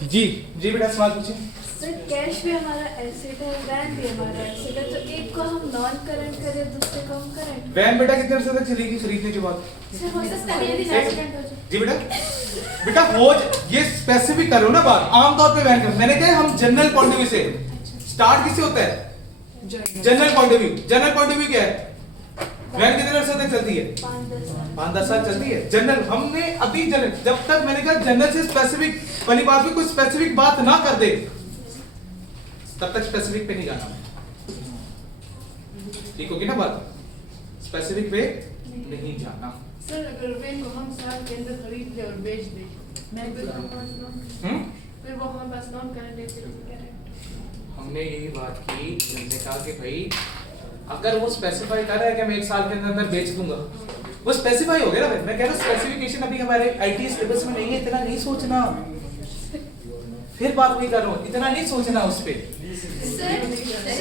जी जी बेटा सवाल पूछिए। सर कैश भी हमारा एसेट है, वैन भी हमारा एसेट है, तो एक को हम नॉन करंट करें, दूसरे को हम करंट। वैन बेटा कितने अर्से तक चलेगी खरीदने के बाद? सर हो सकता है यदि एक्सीडेंट हो जाए। जी बेटा बेटा हो ये स्पेसिफिक करो ना बात। आमतौर पे वैन मैंने कहा हम जनरल पॉइंट ऑफ व्यू से स्टार्ट किससे होता है? General point of view. General point of view क्या है? वैन कितने अर्से तक चलती है? 5-10 साल चलती है। जनरल हमने अभी जनरल जब तक मैंने कहा जनरल से स्पेसिफिक वाली बात में कोई स्पेसिफिक बात ना कर दे तब तक स्पेसिफिक पे नहीं जाना। ठीक होगी ना बात? स्पेसिफिक पे नहीं जाना। सर अगर वैन को हम साल के अंदर खरीद ले और बेच दे फिर वो हमारे पास नॉन करंट एसेट। हमने यही बात की। हमने कहा कि भाई अगर वो स्पेसिफाई कर रहा है कि मैं 1 साल के अंदर बेच दूंगा, वो स्पेसिफाई हो गया ना भाई। मैं कह रहा हूं स्पेसिफिकेशन अभी हमारे आईटी सिलेबस में नहीं है। इतना नहीं सोचना। फिर बात वही कर रहा हूं, इतना नहीं सोचना उस पे। सर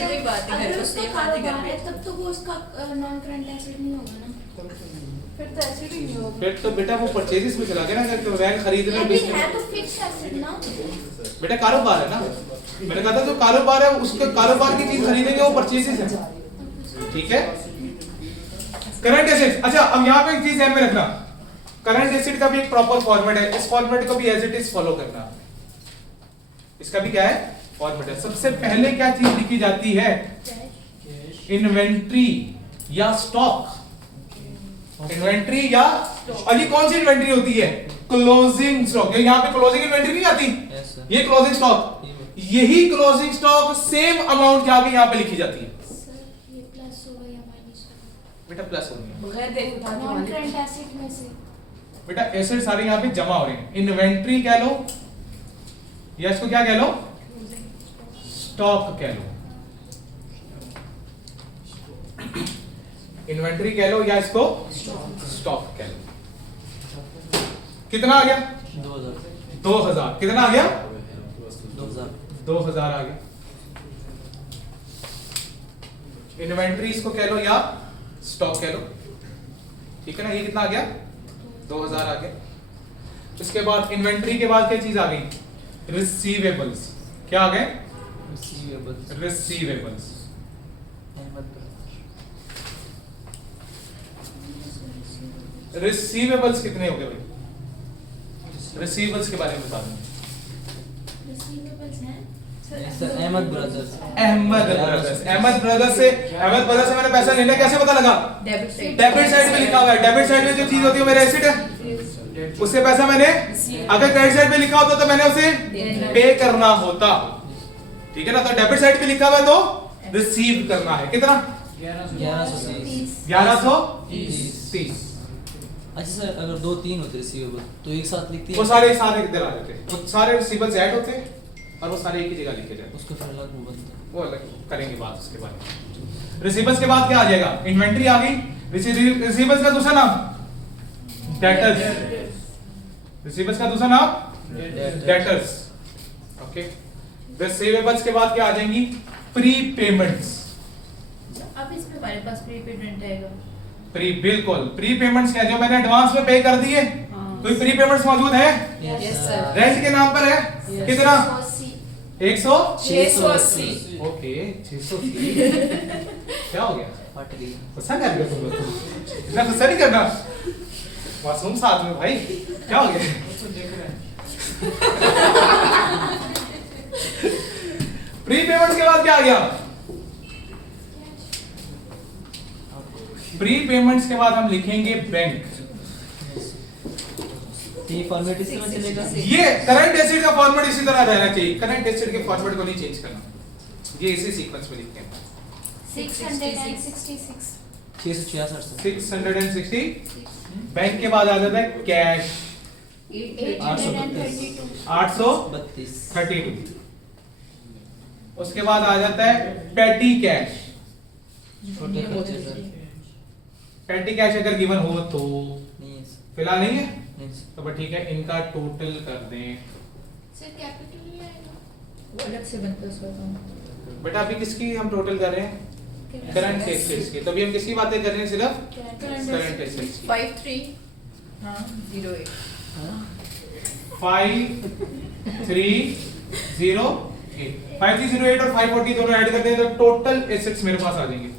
वही बात है, अगर घर उसका पे कारोबार है तब तो वो उसका नॉन करंट एसेट नहीं होगा ना। फिर तो एसेट ही नहीं होगा। फिर तो बेटा वो परचेजेस में चला गया ना। अगर वैन खरीदने लेकिन बेचने है तो फिक्स एसेट ना। बेटा कारोबार है ना। मैंने कहा था जो कारोबार है उसके कारोबार की चीज खरीदेंगे वो परचेजेस है। ठीक है। Current asset. अच्छा अब यहाँ पे एक चीज ध्यान में रखना। करंट एसेट का भी एक प्रॉपर फॉर्मेट है। इस फॉर्मेट को भी एज इट इज फॉलो करना। इसका भी क्या है? फॉर्मेट है। सबसे पहले क्या चीज लिखी जाती है? इन्वेंट्री या स्टॉक। इन्वेंट्री या और ये कौन सी इन्वेंट्री होती है? Closing stock. यहाँ पे क्लोजिंग इन्वेंट्री नहीं आती। ये क्लोजिंग स्टॉक। यही क्लोजिंग स्टॉक सेम अमाउंट के आगे यहाँ पे लिखी जाती है। सर ये प्लस होगा या माइनस होगा? बेटा प्लस हो रही है। बगैर देख उठा के नॉन वाले करंट एसेट में से बेटा एसेट सारे यहाँ पे जमा हो रहे हैं। इन्वेंट्री कह लो या इसको क्या कह लो? स्टॉक कह लो। इन्वेंट्री कह लो या इसको स्टॉक कह लो। कितना आ गया? 2000। कितना आ गया? 2000 आ गया। इन्वेंट्री इसको कह लो या स्टॉक कह लो। ठीक है ना। ये कितना आ गया? 2000 आ गया। इसके बाद इन्वेंट्री के बाद क्या चीज आ गई? रिसीवेबल्स। क्या आ गए? रिसीवेबल्स। रिसीवेबल्स कितने हो गए भाई? रिसीवेबल्स के बारे में बता दो। रिसीवेबल्स हैं। अहमद ब्रदर्स। अहमद ब्रदर्स से मैंने पैसा लेना कैसे पता लगा? डेबिट साइड डेबिट साइड में लिखा हुआ है। डेबिट साइड में जो चीज होती है मेरा एसेट है। उससे पैसा मैंने अगर क्रेडिट साइड पे लिखा होता तो मैंने उसे पे करना होता। ठीक है ना। तो डेबिट साइड पे लिखा हुआ है तो रिसीव करना है। कितना? 1130। अच्छा सर अगर 2-3 होते रिसीवेबल तो एक साथ लिखती वो सारे एक दिन आ जाते हैं। वो सारे रिसीवेबल्स ऐड होते हैं और वो सारे एक ही जगह लिखे जाते हैं। उसको फिर अलग बनता है। वो अलग करेंगे बात उसके बारे में। रिसीवेबल्स के बाद क्या आ जाएगा? इन्वेंट्री आ गई। रिसीवेबल्स का दूसरा नाम डेटर्स। रिसीवेबल्स का दूसरा नाम डेटर्स। ओके। रिसीवेबल्स के बाद क्या आ जाएंगी? Pre payments. अब इसमें हमारे पास प्रीपेमेंट आएगा। प्री बिल्कुल प्री पेमेंट्स क्या जो मैंने एडवांस में पे कर दिए। कोई प्री पेमेंट्स मौजूद है? Yes sir. रेंट के नाम पर है। कितना? 100 680। ओके 680। क्या हो गया? फट गई। गुस्सा कर रहे हो तुम लोग तो? इतना गुस्सा नहीं करना। मासूम साथ में भाई क्या हो गया? प्री पेमेंट्स के बाद क्या आ गया? प्री पेमेंट्स के बाद हम लिखेंगे बैंक। ये फॉर्मेट इसी में चलेगा। ये करंट एसेट का फॉर्मेट इसी तरह रहना चाहिए। करंट एसेट के फॉर्मेट को नहीं चेंज करना। ये इसी सीक्वेंस में लिखते हैं। 666 666 बैंक के बाद आ जाता है कैश 832। उसके बाद आ जाता है पेटी कैश। पेटी कैश अगर गिवन हो तो नहीं फिलहाल नहीं है नहीं तो बट ठीक है। इनका टोटल कर दें। सर कैपिटल नहीं आएगा। वो अलग से बनता है उसका अकाउंट। बेटा अभी किसकी हम टोटल कर रहे हैं? करंट एसेट्स की। तो अभी हम किसकी बातें कर रहे हैं? सिर्फ करंट एसेट्स की। 53 हाँ 08 5 5308 5308 और 540 दोनों ऐड करते हैं तो टोटल एसेट्स मेरे पास आ जाएंगे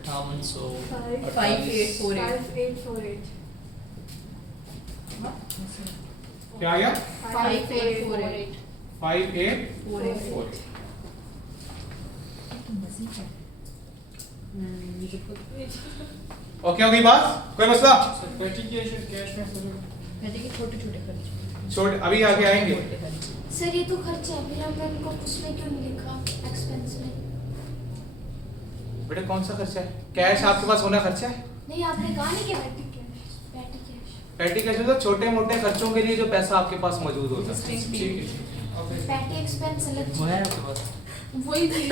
5848 5848 क्या आ गया 5848 5848 ओके हो गई बात कोई मसला छोटे छोटे खर्च छोटे अभी आगे आएंगे सर ये तो खर्चा है फिर हमने इनको उसमें क्यों नहीं लिखा एक्सपेंस में बेटा कौन सा खर्चा है कैश आपके पास होना खर्चा है नहीं आपने कहा नहीं कि पैटी कैश पैटी कैश मतलब छोटे मोटे खर्चों के लिए जो पैसा आपके पास मौजूद होता है ठीक है पैटी एक्सपेंस अलग वो है आपके पास वही थी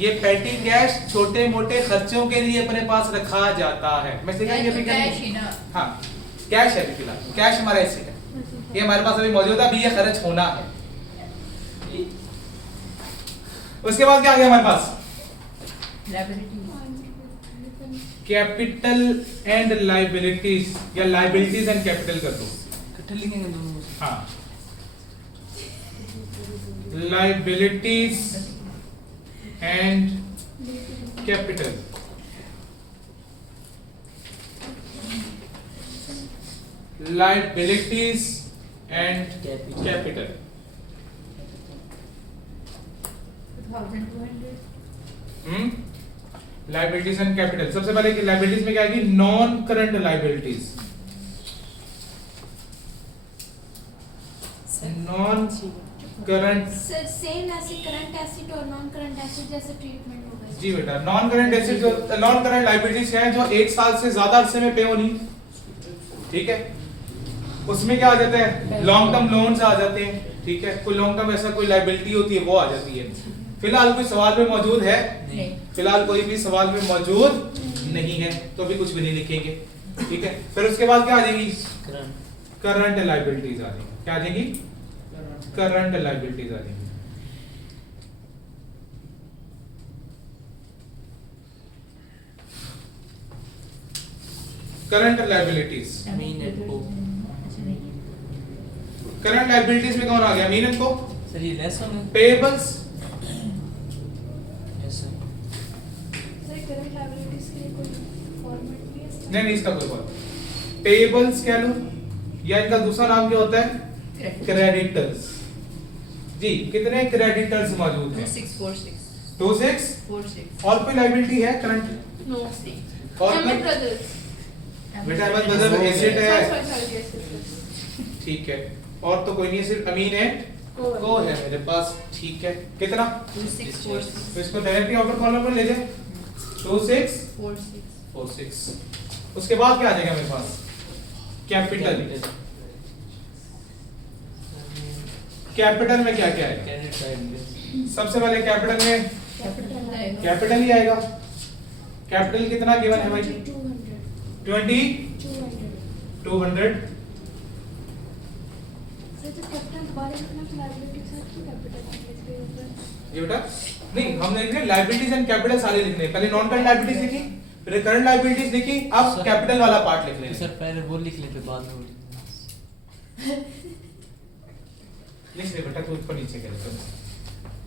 ये पैटी कैश छोटे मोटे खर्चों के लिए अपने पास रखा जाता है मैं से ये भी कैश ही ना हाँ कैश है फिलहाल कैश हमारा एसेट है ये हमारे पास अभी मौजूद है अभी ये खर्च होना है उसके बाद क्या आ गया हमारे पास कैपिटल एंड लाइबिलिटीज या लाइबिलिटीज एंड कैपिटल कर दो इकट्ठे लिखेंगे दोनों हाँ liabilities and capital liabilities and capital 1200 liabilities and capital सबसे पहले कि liabilities में क्या आएगी non current liabilities non current sir same ऐसे करंट एसेट और नॉन करंट एसेट जैसे ट्रीटमेंट होगा जी बेटा नॉन करंट एसेट जो नॉन करंट लाइबिलिटीज हैं जो 1 साल से ज्यादा अरसे में पे होनी ठीक है उसमें क्या आ जाता है लॉन्ग टर्म लोन्स आ जाते हैं ठीक है कोई लॉन्ग टर्म ऐसा कोई लाइबिलिटी होती है वो आ जाती है फिलहाल कोई सवाल में मौजूद है नहीं फिलहाल कोई भी सवाल में मौजूद नहीं है तो अभी कुछ भी नहीं लिखेंगे ठीक है फिर उसके बाद क्या आ जाएगी करंट लाइबिलिटीज आ जाएंगी क्या आ जाएगी करंट लाइबिलिटीज आ जाएंगी करंट लाइबिलिटीज मीन एंड को करंट लाइबिलिटीज में कौन आ गया मीन को सर ये लेस होंगे payables yes sir sir current liabilities के लिए कोई फॉर्मेट भी है नहीं इसका कोई बात पेबल्स कह लो या इनका दूसरा नाम क्या होता है क्रेडिटर्स जी कितने क्रेडिटर्स मौजूद हैं 2646 26 46 और कोई लाइबिलिटी है करंट नो और कोई ब्रदर्स बेटा अहमद ब्रदर एसेट है सॉरी ठीक है और तो कोई नहीं सिर्फ अमीन है को है मेरे पास ठीक है कितना 2646 तो इसको डायरेक्टली आउटर कॉलम में ले जाए 2646 46 उसके बाद क्या आ जाएगा मेरे पास कैपिटल कैपिटल में क्या क्या है क्रेडिट साइड में सबसे पहले कैपिटल में कैपिटल ही आएगा कैपिटल कितना गिवन है भाई 200 200 सर तो कैपिटल दोबारा लिखना तो लायबिलिटी से कैपिटल के ऊपर ये बेटा नहीं हमने लिखने लायबिलिटीज एंड कैपिटल सारे लिखने हैं। पहले नॉन करंट लायबिलिटीज लिखी फिर करंट लायबिलिटीज लिखी अब सर- कैपिटल वाला पार्ट लिख लेंगे सर पहले वो लिख लेते बाद में वो लिख लिख ले बेटा तू ऊपर नीचे कर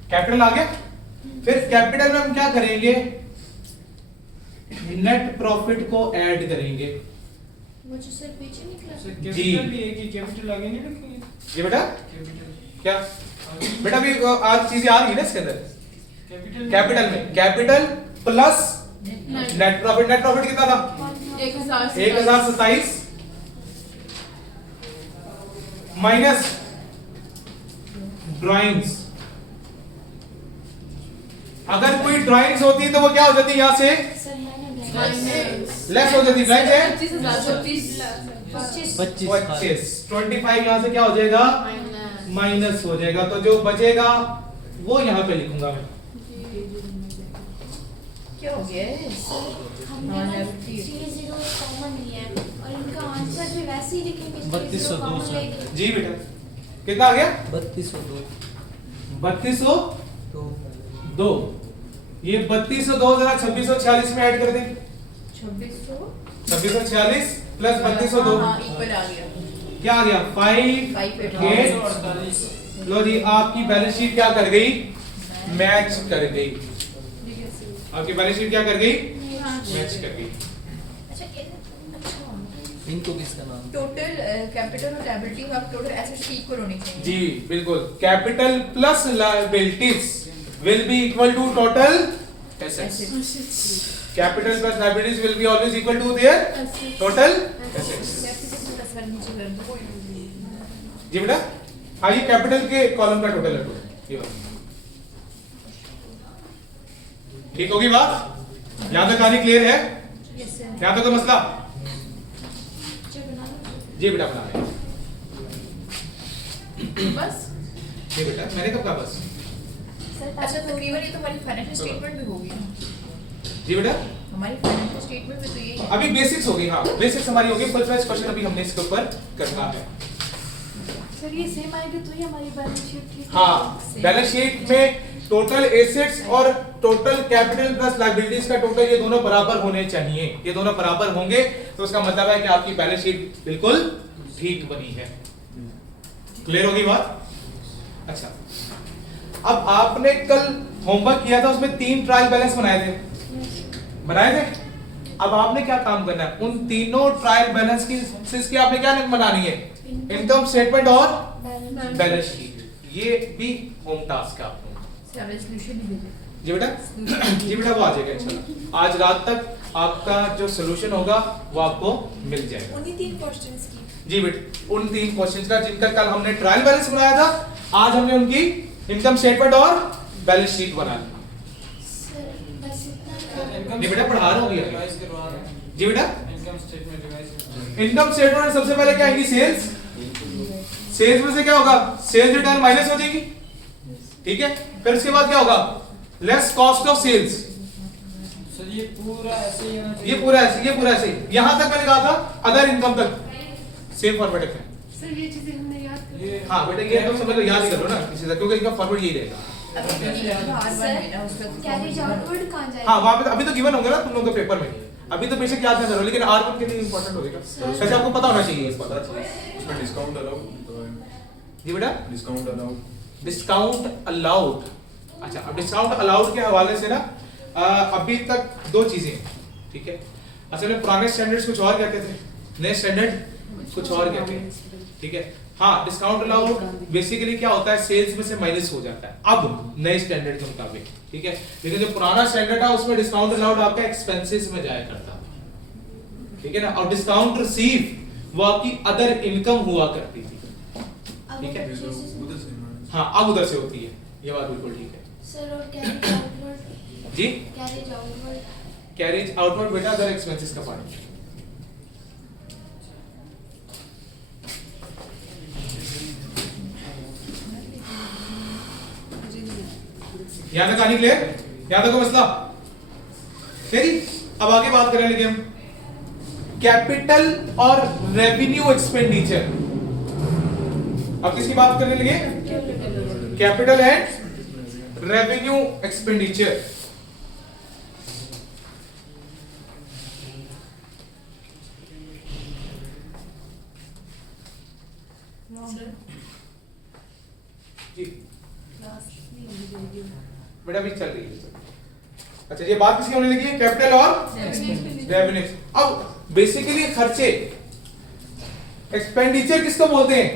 कैपिटल आ गया फिर कैपिटल में हम क्या करेंगे नेट प्रॉफिट को ऐड करेंगे वो जो सर पीछे निकला जी कैपिटल आगे नहीं रखेंगे ये बेटा कैपिटल क्या बेटा भी आज चीजें आ रही है ना इसके अंदर कैपिटल कैपिटल में कैपिटल प्लस नेट प्रॉफिट कितना था 1027 माइनस ड्राइंग्स अगर कोई ड्राइंग्स होती है तो वो क्या हो जाती है यहाँ से सर मैंने लेस हो जाती ड्राइंग है 25 25 25 यहाँ से क्या हो जाएगा माइनस हो जाएगा तो जो बचेगा वो यहाँ पे लिखूंगा मैं क्या हो गया है हमने ना 3 0 कॉमन लिया है और इनका आंसर भी वैसे ही लिखेंगे 3202 common सर। लेके। जी बेटा कितना आ गया 3202 3202 ये 3202 जरा 2646 में ऐड कर दें 2600 2646 प्लस 3202 हाँ इक्वल आ गया क्या आ गया 5 8। 48 लो जी आपकी बैलेंस शीट क्या कर गई, मैच कर गई। आपकी बैलेंस शीट क्या कर गई, मैच कर गई। इनको किसका नाम? टोटल कैपिटल और लायबिलिटी का टोटल एसेट्स की इक्वल होनी चाहिए। जी बिल्कुल, capital plus liabilities will be equal to total assets. Capital plus liabilities will be always equal to their total assets. जी बेटा हाँ, ये कैपिटल के कॉलम का टोटल है ये बात ठीक होगी बात? यहां तक कहानी क्लियर है? यहां तक कोई मसला? जी बेटा बना रहे बस। जी बेटा मैंने कब कहा बस? अच्छा तकरीबन ये तो हमारी फाइनेंशियल स्टेटमेंट भी होगी ना? जी बेटा हमारी फाइनेंशियल स्टेटमेंट में तो यही है। अभी बेसिक्स होगी, हाँ बेसिक्स हमारी होगी, फुल फ्लेज क्वेश्चन अभी हमने इसके ऊपर करना है। सर ये सेम आएगी तो ही हमारी बैलेंस शीट ठीक है। हाँ बैलेंस शीट में टोटल एसेट्स और टोटल कैपिटल प्लस लायबिलिटीज का टोटल ये दोनों बराबर होने चाहिए। ये दोनों बराबर होंगे तो उसका मतलब है कि आपकी बैलेंस शीट बिल्कुल ठीक बनी है। क्लियर होगी बात? अच्छा अब आपने कल होमवर्क किया था, उसमें 3 ट्रायल बैलेंस बनाए थे। अब आपने क्या काम करना है, उन तीनों ट्रायल बैलेंस की आपने क्या बनानी है, इनकम स्टेटमेंट और बैलेंस शीट। ये भी होम टास्क है आप लोगों का। सॉल्यूशन ही दे दे। जी बेटा जी बेटा वो आ जाएगा इंशाल्लाह। आज रात तक आपका जो सॉल्यूशन होगा वो आपको मिल जाएगा। उन्हीं 3 क्वेश्चंस की। जी बेटा उन 3 क्वेश्चंस का जिनका कल हमने ट्रायल बैलेंस बनाया था, आज हमने उनकी इनकम स्टेटमेंट और बैलेंस शीट बना ली। सर बस इतना नहीं बेटा पढ़ा रहा हूँ अभी। रिवाइज करवा रहे हैं। जी बेटा income statement revise. Income statement में सबसे पहले क्या आएगी, सेल्स। सेल्स में से क्या होगा, सेल्स रिटर्न माइनस हो जाएगी, ठीक है। फिर उसके बाद क्या होगा, less cost of sales. Sir ये पूरा ऐसे ही होना चाहिए। ये पूरा ऐसे यहां तक मैंने कहा था अदर इनकम तक सेम फॉर्मेट है। सर ये चीजें हमने याद कर ये हाँ बेटा ये तो समझ लो, याद ही कर लो ना किसी तरह, क्योंकि इनका फॉर्मेट यही रहेगा। अभी ये R1 में ना उसका कैरेज आउटवर्ड कहां जाएगा? हाँ वहां पे अभी तो गिवन होंगे ना तुम लोगों के पेपर में, अभी तो बेशक याद ना करो, लेकिन R1 के लिए इंपॉर्टेंट होगा। वैसे आपको पता होना चाहिए। उसमें डिस्काउंट अलाउड। जी बेटा डिस्काउंट अलाउड। Discount allowed. अच्छा अब डिस्काउंट अलाउड के हवाले से ना अभी तक 2 चीजें, ठीक है। असल में पुराने स्टैंडर्ड्स कुछ और कहते थे, नए स्टैंडर्ड कुछ और कहते हैं, ठीक है। हाँ डिस्काउंट अलाउड बेसिकली क्या होता है, सेल्स में से माइनस हो जाता है अब नए स्टैंडर्ड के मुताबिक, ठीक है। लेकिन जो पुराना स्टैंडर्ड था उसमें डिस्काउंट अलाउड आपका एक्सपेंसेस में जाया करता था, ठीक है ना। और डिस्काउंट रिसीव वो आपकी अदर इनकम हुआ करती थी, ठीक है। उधर से हाँ अब उधर से होती है, ये बात बिल्कुल ठीक है। सर और कैरेज आउटवर्ड? जी कैरेज आउटवर्ड कैरेज आउटवर्ड बेटा अदर एक्सपेंसेस का पार्ट है। यहां तक कहानी क्लियर? यहां तक कोई मसला? ठीक है अब आगे बात करें लेकिन हम कैपिटल और रेवेन्यू एक्सपेंडिचर। अब किसकी बात करने लगे, कैपिटल एंड रेवेन्यू एक्सपेंडिचर। जी बेटा भी चल रही है। अच्छा ये बात किसकी होने लगी है, कैपिटल और रेवेन्यू। अब बेसिकली खर्चे, एक्सपेंडिचर किसको बोलते हैं,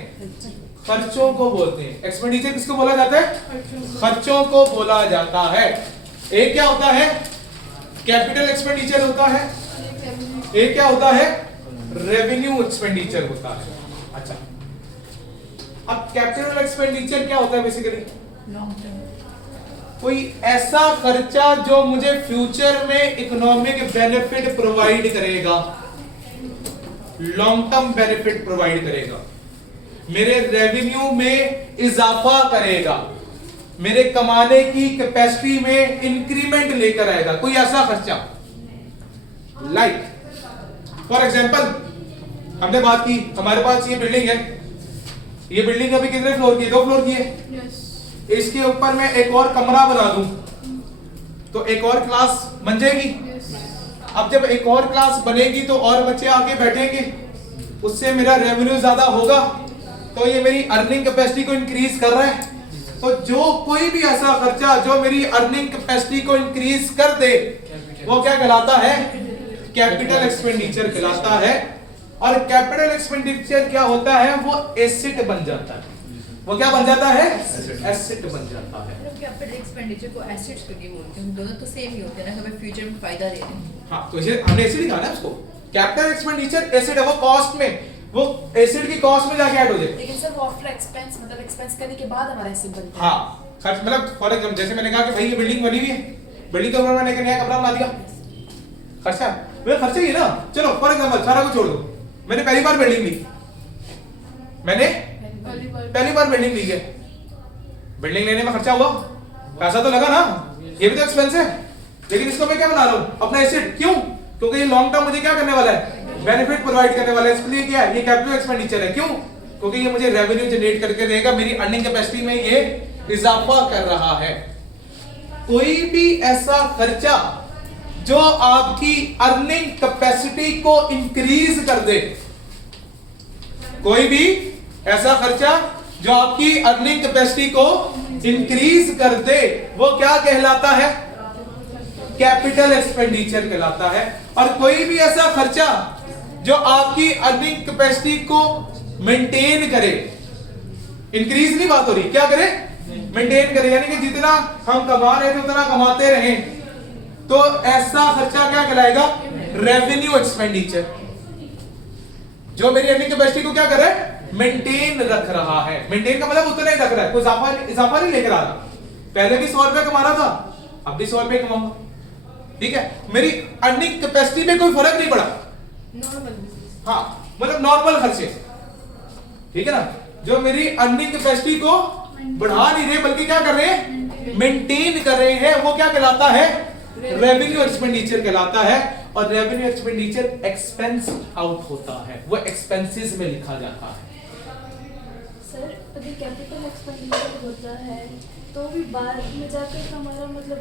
खर्चों को बोलते हैं। एक्सपेंडिचर किसको बोला जाता है, खर्चों को बोला जाता है। एक क्या होता है, कैपिटल एक्सपेंडिचर होता है, एक क्या होता है, रेवेन्यू एक्सपेंडिचर होता है। अच्छा अब कैपिटल एक्सपेंडिचर क्या होता है, बेसिकली लॉन्ग टर्म कोई ऐसा खर्चा जो मुझे फ्यूचर में इकोनॉमिक बेनिफिट प्रोवाइड करेगा, लॉन्ग टर्म बेनिफिट प्रोवाइड करेगा, मेरे रेवेन्यू में इजाफा करेगा, मेरे कमाने की कैपेसिटी में इंक्रीमेंट लेकर आएगा, कोई ऐसा खर्चा। लाइक फॉर एग्जांपल हमने बात की, हमारे पास ये बिल्डिंग है, ये बिल्डिंग अभी कितने फ्लोर की है, 2 फ्लोर की है। इसके ऊपर मैं एक और कमरा बना दूं तो एक और क्लास बन जाएगी। अब जब एक और क्लास बनेगी तो और बच्चे आके बैठेंगे, उससे मेरा रेवेन्यू ज्यादा होगा, तो ये मेरी अर्निंग कैपेसिटी को इंक्रीज कर रहा है। तो जो कोई भी ऐसा खर्चा जो मेरी अर्निंग कैपेसिटी को इंक्रीज कर दे वो क्या कहलाता है? कैपिटल एक्सपेंडिचर कहलाता है। और कैपिटल एक्सपेंडिचर क्या होता है? वो एसेट बन जाता है। वो क्या बन जाता है? एसेट बन जाता है। कैपिटल एक्सपेंडिचर को एसेट्स क्यों बोलते हैं? दोनों तो सेम ही होते हैं ना, हमें फ्यूचर में फायदा दे रहे हैं। हाँ, तो इसे हमने एसेट ही कहा ना उसको। कैपिटल एक्सपेंडिचर एसेट है, वो कॉस्ट में, वो एसेट की कॉस्ट में जाके ऐड हो जाए। लेकिन सर वो आफ्टर एक्सपेंस, मतलब एक्सपेंस करने के बाद हमारा एसेट बनता है। हाँ, खर्च मतलब फॉर एग्जांपल जैसे मैंने कहा कि भाई ये बिल्डिंग बनी हुई है, बिल्डिंग के ऊपर मैंने एक नया कमरा बना दिया, खर्चा वो खर्चा ही है ना। चलो फॉर एग्जांपल सारा कुछ छोड़ दो, मैंने पहली बार बिल्डिंग ली, मैंने पहली बार बिल्डिंग ली है, बिल्डिंग लेने में खर्चा हुआ, पैसा तो लगा ना, ये भी तो एक्सपेंस है। लेकिन इसको मैं क्या बना रहा हूं? अपना एसेट। क्यों? क्योंकि ये लॉन्ग टर्म मुझे क्या करने वाला है? बेनिफिट प्रोवाइड करने वाला है। इसलिए क्या है? ये कैपिटल एक्सपेंडिचर है। क्यों? क्योंकि ये मुझे रेवेन्यू जनरेट करके देगा, मेरी अर्निंग कैपेसिटी में ये इजाफा कर रहा है। कोई भी ऐसा खर्चा जो आपकी अर्निंग कैपेसिटी को इंक्रीज कर दे, कोई भी ऐसा खर्चा जो आपकी अर्निंग कैपेसिटी को इंक्रीज कर दे, वो क्या कहलाता है? कैपिटल एक्सपेंडिचर कहलाता है। और कोई भी ऐसा खर्चा जो आपकी अर्निंग कैपेसिटी को मेंटेन करे, इंक्रीज नहीं बात हो रही, क्या करे? मेंटेन करे, यानी कि जितना हम कमा रहे थे उतना कमाते रहे, तो ऐसा खर्चा क्या कहलाएगा? Revenue expenditure. जो मेरी अर्निंग कैपेसिटी को क्या करे? मेंटेन रख रहा है। मेंटेन का मतलब उतना ही रख रहा है, कोई इजाफा नहीं लेकर आ रहा। पहले भी 100 रुपए कमा रहा था, अब भी 100 रुपए कमाऊंगा, ठीक है। मेरी अर्निंग कैपेसिटी में कोई फर्क नहीं पड़ा, हाँ, मतलब नॉर्मल खर्चे, ठीक है ना। जो मेरी अर्निंग कैपेसिटी को बढ़ा नहीं रहे बल्कि क्या कर रहे हैं? मेंटेन कर रहे हैं, वो क्या कहलाता है? रेवेन्यू एक्सपेंडिचर कहलाता है। और रेवेन्यू एक्सपेंडिचर एक्सपेंस आउट होता है, वो एक्सपेंसेस में लिखा जाता है। सर अभी कैपिटल एक्सपेंडिचर होता है तो भी बाद में जाकर हमारा मतलब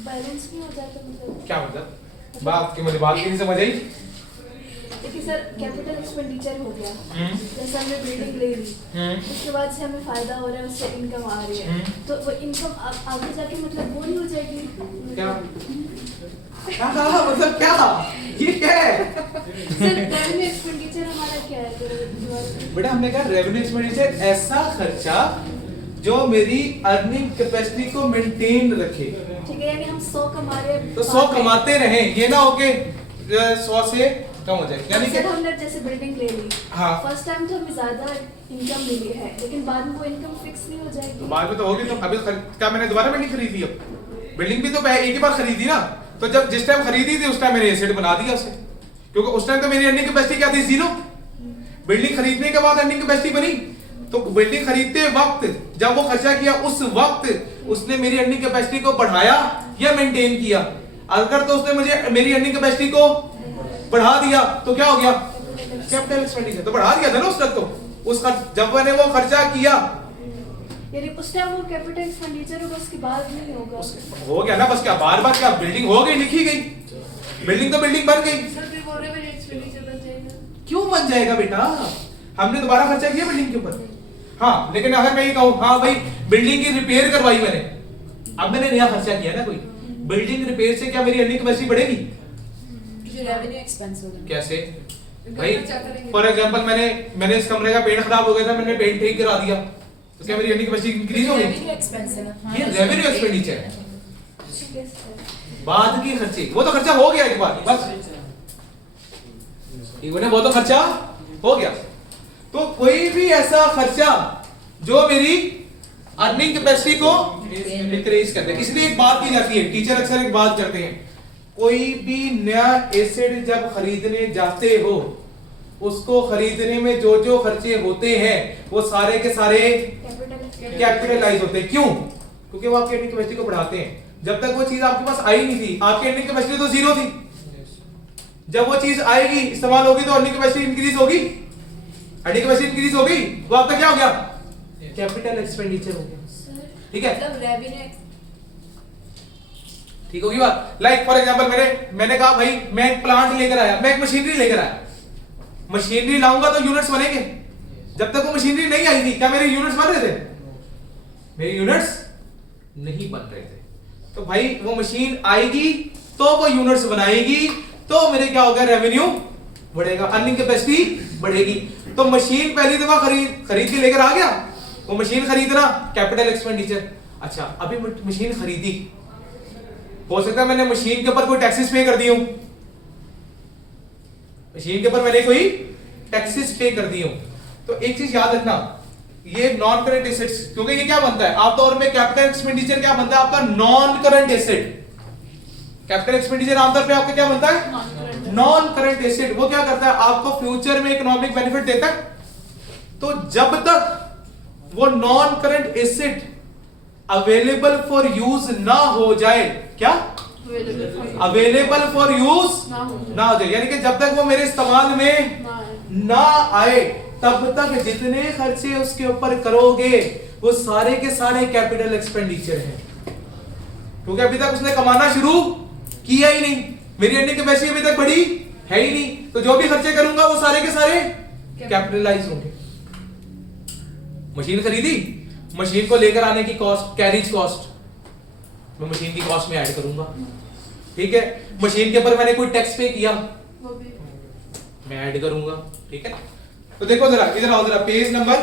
बैलेंस नहीं हो जाता, मतलब क्या मतलब? बात की मुझे बात की नहीं समझ आई। देखिए सर, कैपिटल एक्सपेंडिचर हो गया, जैसे हमने बिल्डिंग ले ली, उसके बाद से हमें फायदा हो रहा है, उससे इनकम आ रही है, तो वो इनकम आगे जाके मतलब वो नहीं हो जाएगी क्या क्या कहा? मतलब क्या? ये क्या है? सर रेवेन्यू एक्सपेंडिचर हमारा क्या है? बेटा हमने कहा रेवेन्यू एक्सपेंडिचर ऐसा खर्चा जो मेरी अर्निंग कैपेसिटी को मेंटेन रखे, ठीक है, यानी हम 100 कमा रहे हैं तो 100 कमाते रहे, ये ना हो के 100 से कम हो जाए। यानी कि सर हमने जैसे बिल्डिंग ले ली, हाँ, फर्स्ट टाइम तो हमें ज्यादा इनकम मिली है, लेकिन बाद में वो इनकम फिक्स नहीं हो जाएगी। तो बाद में तो होगी। तो अभी क्या मैंने दोबारा बिल्डिंग खरीदी? अब बिल्डिंग भी तो एक ही बार खरीदी ना, तो जब जिस टाइम खरीदी थी उस टाइम मैंने एसेट बना दिया उसे, क्योंकि उस टाइम तो मेरी अर्निंग कैपेसिटी क्या थी? 0। बिल्डिंग खरीदने के बाद अर्निंग कैपेसिटी बनी, तो बिल्डिंग खरीदते वक्त जब वो खर्चा किया उस वक्त उसने मेरी अर्निंग कैपेसिटी को बढ़ाया या मेंटेन किया? अगर तो उसने मुझे मेरी अर्निंग कैपेसिटी को बढ़ा दिया तो क्या हो गया? Capital expenditure. तो बढ़ा दिया था ना उस वक्त, तो उस जब मैंने वो खर्चा किया, यानी उस टाइम वो कैपिटल एक्सपेंडिचर होगा, उसके बाद नहीं होगा। हो गया ना, बस क्या बार बार क्या बिल्डिंग हो गई, लिखी गई बिल्डिंग, तो बिल्डिंग बन गई। सर फिर वो रेवेन्यू एक्सपेंडिचर बन जाएगा। क्यों बन जाएगा बेटा? हमने दोबारा खर्चा किया बिल्डिंग के ऊपर, हाँ, लेकिन अगर मैं ये कहूँ हाँ भाई बिल्डिंग की रिपेयर करवाई मैंने, अब मैंने नया खर्चा किया ना कोई, बिल्डिंग रिपेयर से क्या मेरी अर्निंग कैपेसिटी बढ़ेगी? जो रेवेन्यू एक्सपेंस होगा। कैसे भाई? फॉर एग्जांपल मैंने इस कमरे का पेंट खराब हो गया था, मैंने पेंट ठीक करा दिया, तो क्या मेरी अर्निंग कैपेसिटी इंक्रीज हो गई? रेवेन्यू एक्सपेंस है ना, ये रेवेन्यू एक्सपेंडिचर है, ठीक है सर। बाद की खर्चे, वो तो खर्चा हो गया एक बार, बस वो तो खर्चा हो गया। तो कोई भी ऐसा खर्चा जो मेरी अर्निंग कैपेसिटी को इंक्रीज करते हैं, इसलिए एक बात की जाती है, टीचर अक्सर एक बात करते हैं, कोई भी नया एसेट जब खरीदने जाते हो उसको खरीदने में जो जो खर्चे होते हैं वो सारे के सारे कैपिटलाइज होते हैं। क्यों? क्योंकि वो आपकी अर्निंग कैपेसिटी को बढ़ाते हैं। जब तक वो चीज आपके पास आई नहीं थी, आपकी अर्निंग कैपेसिटी तो 0 थी, जब वो चीज आएगी, इस्तेमाल होगी, तो अर्निंग कैपेसिटी इंक्रीज होगी, अर्निंग कैपेसिटी इंक्रीज होगी, वो आपका क्या हो गया? कैपिटल एक्सपेंडिचर हो गया, ठीक है। मतलब रेवेन्यू ठीक होगी बात? लाइक फॉर एग्जांपल मैंने कहा भाई मैं एक प्लांट लेकर आया, मैं एक मशीनरी लेकर आया, मशीनरी लाऊंगा तो यूनिट्स बनेंगे। जब तक वो मशीनरी नहीं आई थी क्या मेरे यूनिट्स बन रहे थे? मेरे यूनिट्स नहीं बन रहे थे। तो भाई वो मशीन आएगी तो वो यूनिट्स बनाएगी तो मेरे क्या होगा, रेवेन्यू बढ़ेगा, अर्निंग कैपेसिटी बढ़ेगी। तो मशीन पहली दफा खरीद के लेकर आ गया, वो मशीन खरीदना कैपिटल एक्सपेंडिचर। अच्छा अभी मशीन खरीदी, हो सकता है मैंने मशीन के ऊपर कोई टैक्सेस पे कर दी हूं, मशीन के ऊपर मैंने कोई टैक्सेस पे कर दी हूं। तो एक चीज याद रखना, ये नॉन करंट एसेट्स, क्योंकि ये क्या बनता है आमतौर में कैपिटल एक्सपेंडिचर क्या बनता है आपका, non current asset. Capital expenditure आमतौर पे आपका क्या बनता है, नॉन करंट एसेट। वो क्या करता है आपको फ्यूचर में इकोनॉमिक बेनिफिट देता है। तो जब तक वो non current asset available for use ना हो जाए, क्या अवेलेबल फॉर यूज ना हो जाए, यानी कि जब तक वो मेरे इस्तेमाल में ना आए तब तक जितने खर्चे उसके ऊपर करोगे वो सारे के सारे कैपिटल एक्सपेंडिचर हैं, क्योंकि अभी तक उसने कमाना शुरू किया ही नहीं, मेरी अर्निंग कैपेसिटी अभी तक बढ़ी है ही नहीं। तो जो भी खर्चे करूंगा वो सारे के सारे कैपिटलाइज होंगे। मशीन खरीदी, मशीन को लेकर आने की कॉस्ट, कैरिज कॉस्ट मैं मशीन की कॉस्ट में ऐड करूंगा, ठीक है। मशीन के ऊपर मैंने कोई टैक्स पे किया मैं ऐड करूंगा, ठीक है। तो देखो जरा इधर आओ, जरा पेज नंबर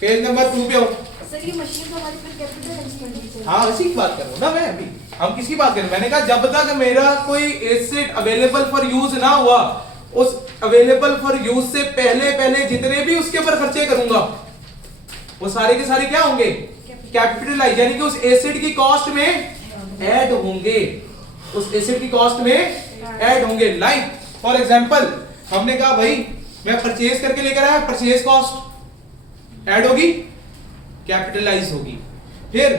2 पे आओ। सर ये मशीन तो हमारी फिर कैपिटल एक्सपेंडिचर। हाँ इसी की बात कर रहा हूँ ना मैं, अभी हम किसकी बात कर रहे हैं, मैंने कहा जब तक मेरा कोई एसेट अवेलेबल फॉर यूज ना हुआ, उस अवेलेबल फॉर यूज से पहले जितने भी उसके ऊपर खर्चे करूंगा वो सारे के सारे क्या होंगे, कैपिटलाइज, यानी कि उस एसेट की कॉस्ट में ऐड होंगे, उस एसेट की कॉस्ट में ऐड होंगे। लाइक फॉर एग्जांपल हमने कहा भाई मैं परचेज करके लेकर आया, परचेज कॉस्ट ऐड होगी, कैपिटलाइज होगी। फिर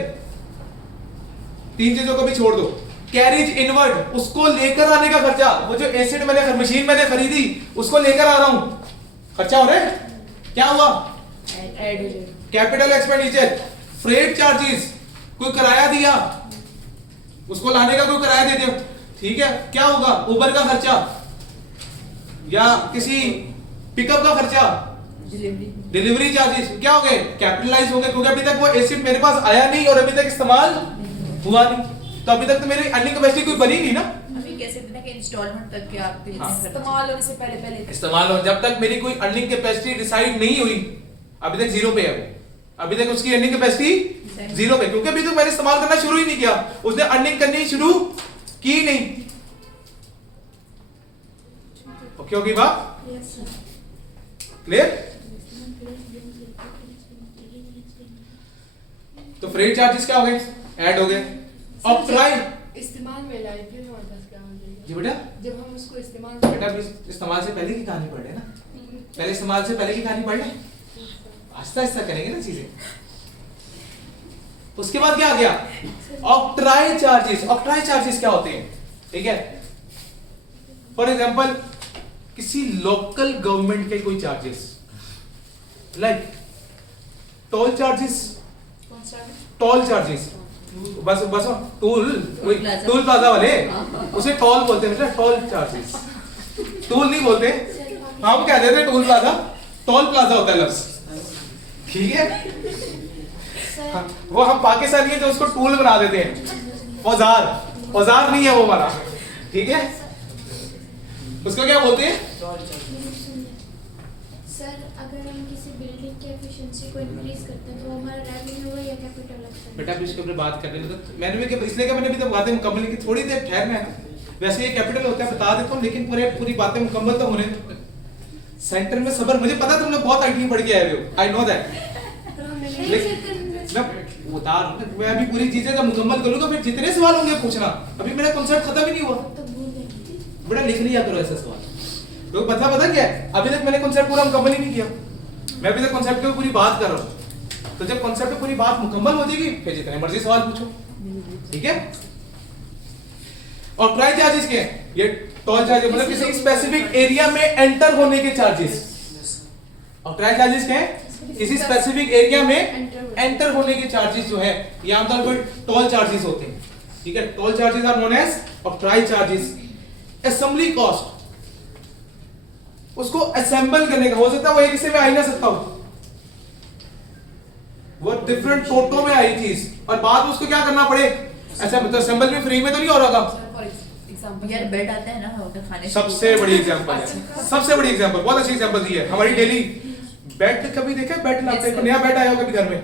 तीन चीजों को भी छोड़ दो, कैरिज इनवर्ड, उसको लेकर आने का खर्चा, वो जो एसेट मैंने मशीन मैंने खरीदी उसको लेकर आ रहा हूं, खर्चा हो रहा है, क्या हुआ, कैपिटल एक्सपेंडिचर। फ्रेट चार्जेस, कोई किराया दिया, उसको लाने का कोई किराया दे दिया, ठीक है, क्या होगा, उबर का खर्चा या किसी पिकअप का खर्चा, डिलीवरी चार्जेस, क्या हो गए, कैपिटलाइज हो गए, क्योंकि अभी तक वो एसेट मेरे पास आया नहीं और अभी तक इस्तेमाल हुआ नहीं, तो अभी तक तो मेरी अर्निंग कैपेसिटी कोई बनी नहीं ना। अभी कैसे पता कि इंस्टॉलमेंट तक के आप इस्तेमाल होने से पहले इस्तेमाल हो, जब तक मेरी कोई अर्निंग कैपेसिटी डिसाइड नहीं हुई अभी तक जीरो पे है वो, अभी तक उसकी अर्निंग कैपेसिटी जीरो पे, क्योंकि अभी तो मैंने इस्तेमाल करना शुरू ही नहीं किया, उसने अर्निंग करनी शुरू की नहीं। ओके होगी बात, यस सर। क्लियर। तो फ्रेट चार्जेस क्या हो गए, ऐड हो गए। अब ट्राई इस्तेमाल में लाए फिर हमारे पास क्या हो जाएगा, जी बेटा, जब हम उसको इस्तेमाल बेटा इस्तेमाल से पहले की कहानी पढ़ ले ना, पहले इस्तेमाल से पहले की कहानी पढ़ ले, आहिस्ता आहिस्ता करेंगे ना चीजें। उसके बाद क्या आ गया, ऑक्ट्राई चार्जेस। ऑक्ट्राई चार्जेस क्या होते हैं, ठीक है, फॉर एग्जांपल किसी लोकल गवर्नमेंट के कोई charges, like toll charges, toll charges, बस टूल प्लाजा वाले उसे टोल बोलते हैं, टोल चार्जेस, टूल नहीं बोलते हम, क्या कहते हैं टूल प्लाजा, टोल प्लाजा होता है लफ्ज, ठीक है। हाँ, वो हम पाकिस्तानी है जो उसको टूल बना देते हैं, औजार नहीं है वो वाला, ठीक है, उसको क्या बोलते हैं। सर अगर हम किसी बिल्डिंग की एफिशिएंसी को इंक्रीज करते हैं तो हमारा रेवेन्यू होगा या कैपिटल एक्सपेंडिचर। बेटा अभी इसके ऊपर बात कर रहे हैं, तो मैंने भी इसलिए कि मैंने भी तो बातें मुकम्मल की, थोड़ी देर ठहरना है, वैसे ये कैपिटल होता है बता देता हूँ, लेकिन पूरी बातें मुकम्मल तो होने दो। सेंटर में सबर, मुझे पता तुम लोग बहुत आईटी पढ़ के आए हो, आई नो दैट, मैं उतार मैं अभी पूरी चीजें जब मुकम्मल करूंगा फिर जितने सवाल होंगे पूछना, अभी मेरा कॉन्सेप्ट खत्म ही नहीं हुआ। तो भूल गए बेटा लिख लिया करो ऐसा सवाल, तो पता क्या है, अभी तक मैंने कॉन्सेप्ट पूरा मुकम्मल ही नहीं किया, मैं अभी तक कॉन्सेप्ट की पूरी बात कर रहा हूँ, तो जब कॉन्सेप्ट की पूरी बात मुकम्मल हो जाएगी फिर जितने मर्जी सवाल पूछो, ठीक है। और ट्राई चार्जेस क्या है, ये टोल चार्जेस मतलब किसी स्पेसिफिक एरिया में एंटर होने के चार्जेस, और ट्राई चार्जेस क्या है, किसी स्पेसिफिक एरिया में एंटर होने के चार्जेस जो है ये आमतौर पर टोल चार्जेस होते हैं, ठीक है। Toll charges are known as octroi charges. Assembly cost, उसको असेंबल करने का, हो सकता है वो एक हिस्से में आ ही ना सकता हो, वो डिफरेंट टोटों में आई चीज, और बाद में उसको क्या करना पड़े, ऐसा मतलब असेंबल में फ्री में तो नहीं हो रहा था। यार बेड आता है ना होटल खाने से, सबसे बड़ी एग्जांपल है, सबसे बड़ी एग्जांपल, बहुत अच्छी एग्जांपल दी है। हमारी डेली बेड, कभी देखे बेड लाते हैं, नया बेड आया हो कभी घर में,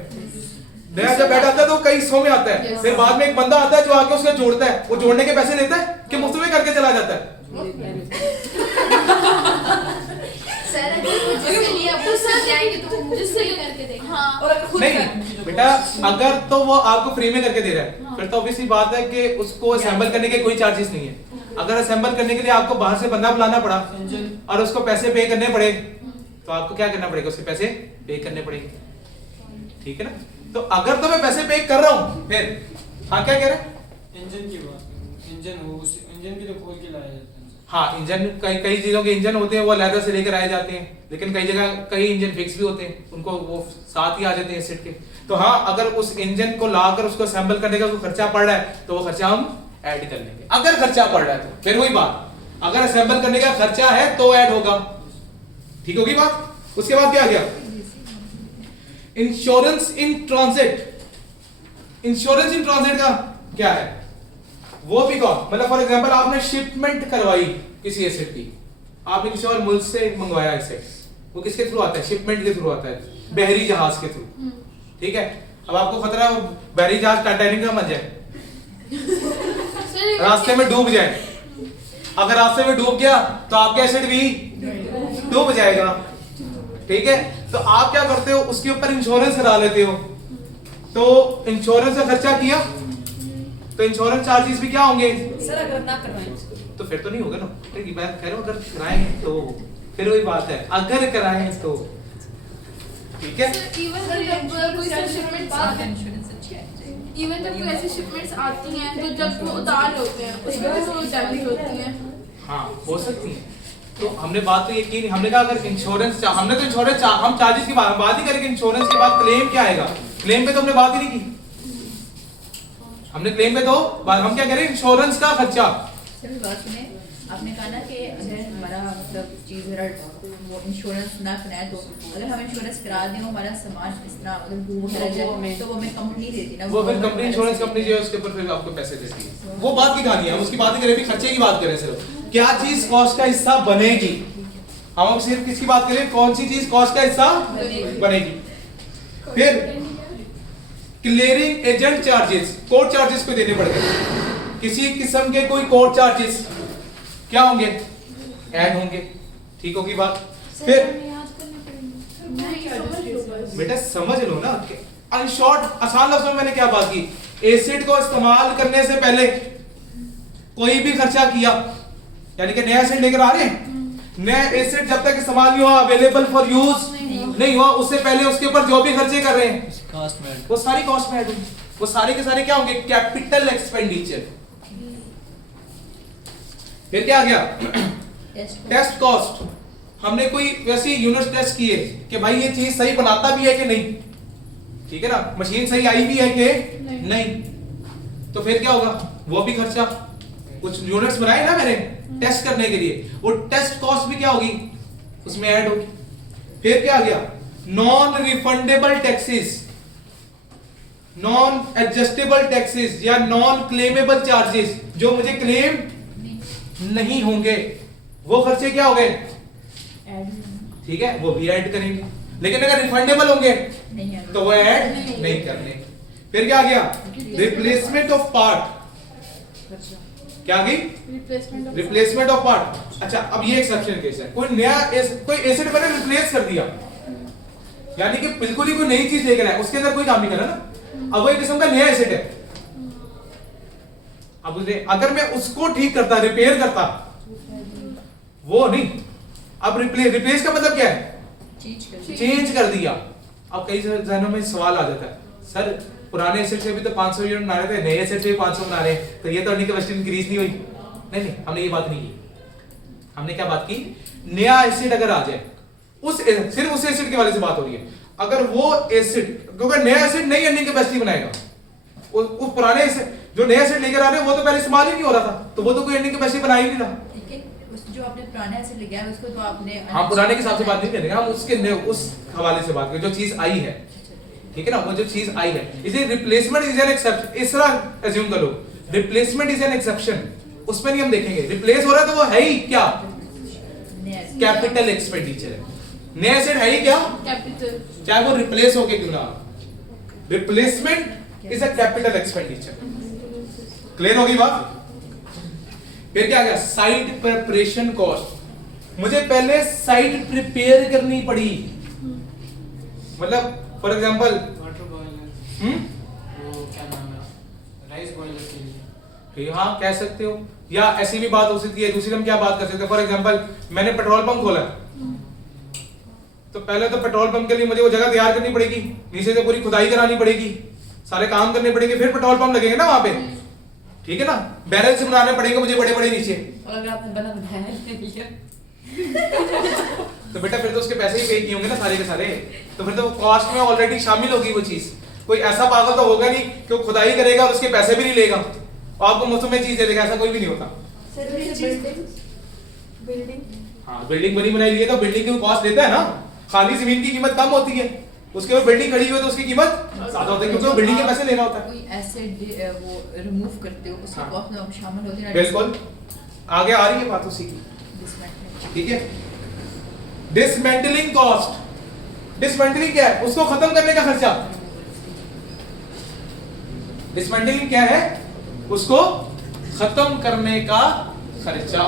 नया जब बेड आता है तो कई हिस्सों में आता है, फिर बाद में एक बंदा आता है जो आके उसका जोड़ता है, वो जोड़ने के पैसे लेता है कि मुफ्त में करके चला जाता है। सर अगर वो जिससे लिया वो सर जाएंगे तो वो मुझसे ही करके देंगे। हाँ और खुद नहीं बेटा, अगर तो वो आपको फ्री में करके दे रहा है, फिर तो ऑब्वियसली बात है कि उसको असेंबल करने के कोई चार्जेस नहीं है। अगर असेंबल करने के लिए आपको बाहर से बंदा बुलाना पड़ा और उसको पैसे पे करने पड़े, तो आपको क्या करना पड़ेगा, उसके पैसे पे करने पड़ेंगे, ठीक है ना। तो अगर तो मैं पैसे पे कर रहा हूं, फिर हाँ क्या कह रहे हैं, इंजन की बात, इंजन वो उस इंजन की तो खोल के लाया जाता है। हाँ इंजन, कई चीजों के इंजन होते हैं वो अलग से लेकर आए जाते हैं, लेकिन कई जगह कई इंजन फिक्स भी होते हैं, उनको वो साथ ही आ जाते हैं सेट के। तो हाँ, अगर उस इंजन को लाकर उसको असेंबल करने का कोई खर्चा पड़ रहा है तो वो खर्चा हम ऐड कर लेंगे। अगर खर्चा पड़ रहा है तो फिर वही बात, अगर असेंबल करने का खर्चा है तो ऐड होगा, ठीक होगी बात। उसके बाद क्या आ गया, insurance in transit. Insurance in transit का क्या है, वो भी कौन, मतलब फॉर एग्जांपल आपने शिपमेंट करवाई किसी एसेट की, आपने किसी और मुल्क से मंगवाया एसेट, वो किसके थ्रू आता है, शिपमेंट के थ्रू आता है, बहरी जहाज के थ्रू, ठीक है। अब आपको खतरा बहरी जहाज टाइटैनिक का बन जाए, रास्ते में डूब जाए, अगर रास्ते में डूब गया तो आपका एसेट भी डूब जाएगा, ठीक है। तो आप क्या करते हो, उसके ऊपर इंश्योरेंस करा लेते हो, तो इंश्योरेंस का खर्चा किया तो इंश्योरेंस चार्जेस भी क्या होंगे, सर अगर ना करवाएं तो फिर तो नहीं होगा ना, ठीक है। मैं कह रहा हूं अगर कराएं तो फिर वही बात है, अगर कराएं तो ठीक है। इवन जब कोई सा शिपमेंट्स आते हैं, इंश्योरेंस अच्छी है। इवन जब कोई ऐसी शिपमेंट्स आती हैं तो जब वो उतार रहे होते हैं उसमें भी वो डैमेज होती हैं। हाँ हो सकती है। तो हमने बात तो ये की नहीं, हमने कहा अगर इंश्योरेंस, हमने तो इंश्योरेंस हम चार्जेस की बात ही करेंगे, इंश्योरेंस के बाद क्लेम क्या आएगा, क्लेम पे तो हमने बात ही नहीं की, हमने क्लेम पे तो हम क्या कह रहे हैं, इंश्योरेंस का खर्चा। सर बात सुने, आपने कहा ना कि अगर हमारा मतलब चीज मेरा वो इंश्योरेंस ना कराए, तो अगर हम इंश्योरेंस करा दें हमारा सामान इस तरह मतलब डूब वगैरह जाए तो वो हमें कंपनी देती ना, वो फिर कंपनी, इंश्योरेंस कंपनी जो है उसके ऊपर फिर आपको पैसे देती है, वो बात की कहानी है, हम उसकी बात ही करें, अभी खर्चे की बात करें सिर्फ, क्या चीज कॉस्ट का हिस्सा बनेगी, हम सिर्फ किसकी बात करें, कौन सी चीज कॉस्ट का हिस्सा बनेगी। फिर clearing agent charges, court charges को देने पड़ते हैं, किसी किस्म के कोई कोर्ट चार्जेस क्या होंगे, ऐड होंगे, ठीक होगी बात। फिर बेटा समझ लो ना, इन शॉर्ट आसान लफ्जों में मैंने क्या बात की, एसिड को इस्तेमाल करने से पहले कोई भी खर्चा किया, यानी कि नया एसिड लेकर आ रहे हैं, नया एसिड जब तक इस्तेमाल नहीं हुआ, अवेलेबल फॉर यूज नहीं हुआ, उससे पहले उसके ऊपर जो भी खर्चे कर रहे हैं कॉस्ट में वो सारी कॉस्ट में ऐड होंगी, वो सारे के सारे क्या होंगे, कैपिटल एक्सपेंडिचर। फिर क्या आ गया, टेस्ट कॉस्ट, हमने कोई वैसी यूनिट टेस्ट किए कि भाई ये चीज सही बनाता भी है कि नहीं, ठीक है ना, मशीन सही आई भी है कि नहीं, तो फिर क्या होगा, वो भी खर्चा, कुछ यूनिट्स बनाए ना मैंने टेस्ट करने के लिए, वो टेस्ट कॉस्ट भी क्या होगी, उसमें ऐड होगी। फिर क्या आ गया, non refundable taxes, non adjustable taxes या नॉन क्लेमेबल चार्जेस, जो मुझे क्लेम नहीं होंगे, वो खर्चे क्या हो गए, ठीक है, वो भी ऐड करेंगे, लेकिन अगर रिफंडेबल होंगे तो वो ऐड नहीं करने। फिर क्या आ गया, रिप्लेसमेंट ऑफ पार्ट, क्या आ गई, रिप्लेसमेंट ऑफ पार्ट। अच्छा अब ये एक्सेप्शनल केस है, कोई नया कोई एसिड मैंने रिप्लेस कर दिया, यानी कि बिल्कुल ही कोई नई चीज लेकर आया, उसके अंदर कोई काम नहीं करा ना, अब वो एक किस्म का नया एसिड है, अब अगर मैं उसको ठीक करता, रिपेयर करता, वो नहीं, अब रिप्लेस का मतलब क्या है, चेंज कर दिया। अब कई जहनों में सवाल आ जाता है, सर पुराने एसिड से भी तो 500 यूनिट बना रहे थे, नए एसिड से भी 500 बना रहे हैं, तो ये तो अर्निंग कैपेसिटी इंक्रीज नहीं हुई। नहीं, हमने ये बात नहीं की, हमने क्या बात की, नया एसिड अगर आ जाए, सिर्फ उस एसिड के वाले से बात हो रही है, अगर वो एसिड, क्योंकि नया एसिड नई अर्निंग कैपेसिटी बनाएगा, उस पुराने जो नया एसिड लेकर आ रहे हैं वो तो पहले इस्तेमाल ही नहीं हो रहा था, तो वो तो कोई अर्निंग कैपेसिटी बना ही नहीं रहा। ठीक है, जो आपने पुराने एसेट लिखा है उसको तो आपने हाँ पुराने के हिसाब से बात नहीं करेंगे हम उसके उस हवाले से बात करें जो चीज आई है, ठीक है ना, वो जो चीज आई है। इसे रिप्लेसमेंट इज एन एक्सेप्शन, इस तरह एज्यूम करो रिप्लेसमेंट इज एन एक्सेप्शन, उसमें नहीं हम देखेंगे रिप्लेस हो रहा है तो वो है ही क्या, कैपिटल एक्सपेंडिचर है। नया एसेट है ही क्या, कैपिटल, चाहे वो रिप्लेस हो के क्यों ना, replacement is a capital expenditure. Clear होगी बात। फिर क्या गया, साइट प्रिपरेशन कॉस्ट, मुझे पहले साइट प्रिपेयर करनी पड़ी, मतलब फॉर एग्जांपल वाटर बॉयलर, वो क्या नाम है, राइस बॉयलर के लिए। हाँ कह सकते हो, या ऐसी भी बात हो सकती है। दूसरी हम क्या बात कर सकते हैं, फॉर एग्जांपल मैंने पेट्रोल पंप खोला, तो पहले तो पेट्रोल पंप के लिए मुझे वो जगह तैयार करनी पड़ेगी, नीचे से पूरी खुदाई करानी पड़ेगी, सारे काम करने पड़ेंगे, फिर पेट्रोल पंप लगेंगे ना वहां पे, ठीक है ना, बैरल से बनाने पड़ेंगे मुझे बड़े बड़े नीचे। और अगर आपने बना बनाया लिया तो बेटा फिर तो उसके पैसे ही पे किए होंगे ना सारे के सारे, तो फिर तो कॉस्ट में ऑलरेडी शामिल होगी वो चीज। कोई ऐसा पागल तो होगा नहीं कि वो खुदाई करेगा और उसके पैसे भी नहीं लेगा और आपको मुफ्त में चीज दे देगा, ऐसा कोई भी नहीं होता। सर बिल्डिंग हाँ बिल्डिंग बनी बनाई लिए तो बिल्डिंग की कॉस्ट देता है ना, खाली जमीन की कीमत कम होती है, उसके ऊपर बिल्डिंग खड़ी हुई है तो उसकी कीमत ज्यादा होती है क्योंकि वो बिल्डिंग के पैसे लेना होता है। कोई एसेट वो रिमूव करते हो उसकी हाँ। कॉस्ट में शामिल होती है। बिल्कुल आगे आ रही है बात उसी की, ठीक है। डिसमेंटलिंग कॉस्ट, डिसमेंटलिंग क्या है, उसको खत्म करने का खर्चा। डिसमेंटलिंग क्या है, उसको खत्म करने का खर्चा,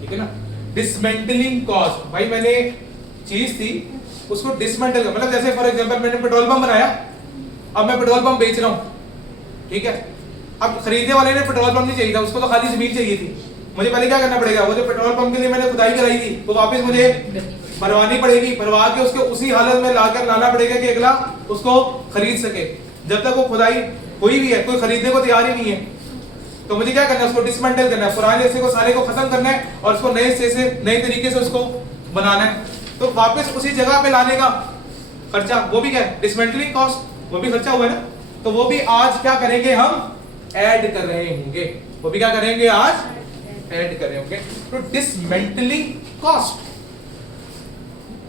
ठीक है ना। डिसमेंटलिंग कॉस्ट, भाई मैंने चीज थी उसको डिसमेंटल कर, मतलब जैसे फॉर एग्जांपल मैंने पेट्रोल पंप बनाया, अब मैं पेट्रोल पंप बेच रहा हूं, ठीक है। अब खरीदने वाले ने पेट्रोल पंप नहीं चाहिए था, उसको तो खाली जमीन चाहिए थी, मुझे पहले क्या करना पड़ेगा, वो जो पेट्रोल पंप के लिए मैंने खुदाई कराई थी वो वापस मुझे भरवानी पड़ेगी, भरवा के उसके उसी हालत में लाकर लाना पड़ेगा कि अगला उसको खरीद सके। जब तक वो खुदाई हुई भी है कोई खरीदने को तैयार ही नहीं है, तो मुझे क्या करना है, उसको डिसमेंटल करना है, पुराने हिस्से को सारे को खत्म करना है और उसको नए हिस्से से नए तरीके से उसको बनाना है, तो वापस उसी जगह पे लाने का खर्चा, वो भी क्या है, डिसमेंटलिंग कॉस्ट, वो भी खर्चा हुआ है ना। तो वो भी आज क्या करेंगे, हम ऐड कर रहे होंगे, वो भी क्या करेंगे, आज ऐड कर रहे होंगे, तो डिसमेंटलिंग कॉस्ट,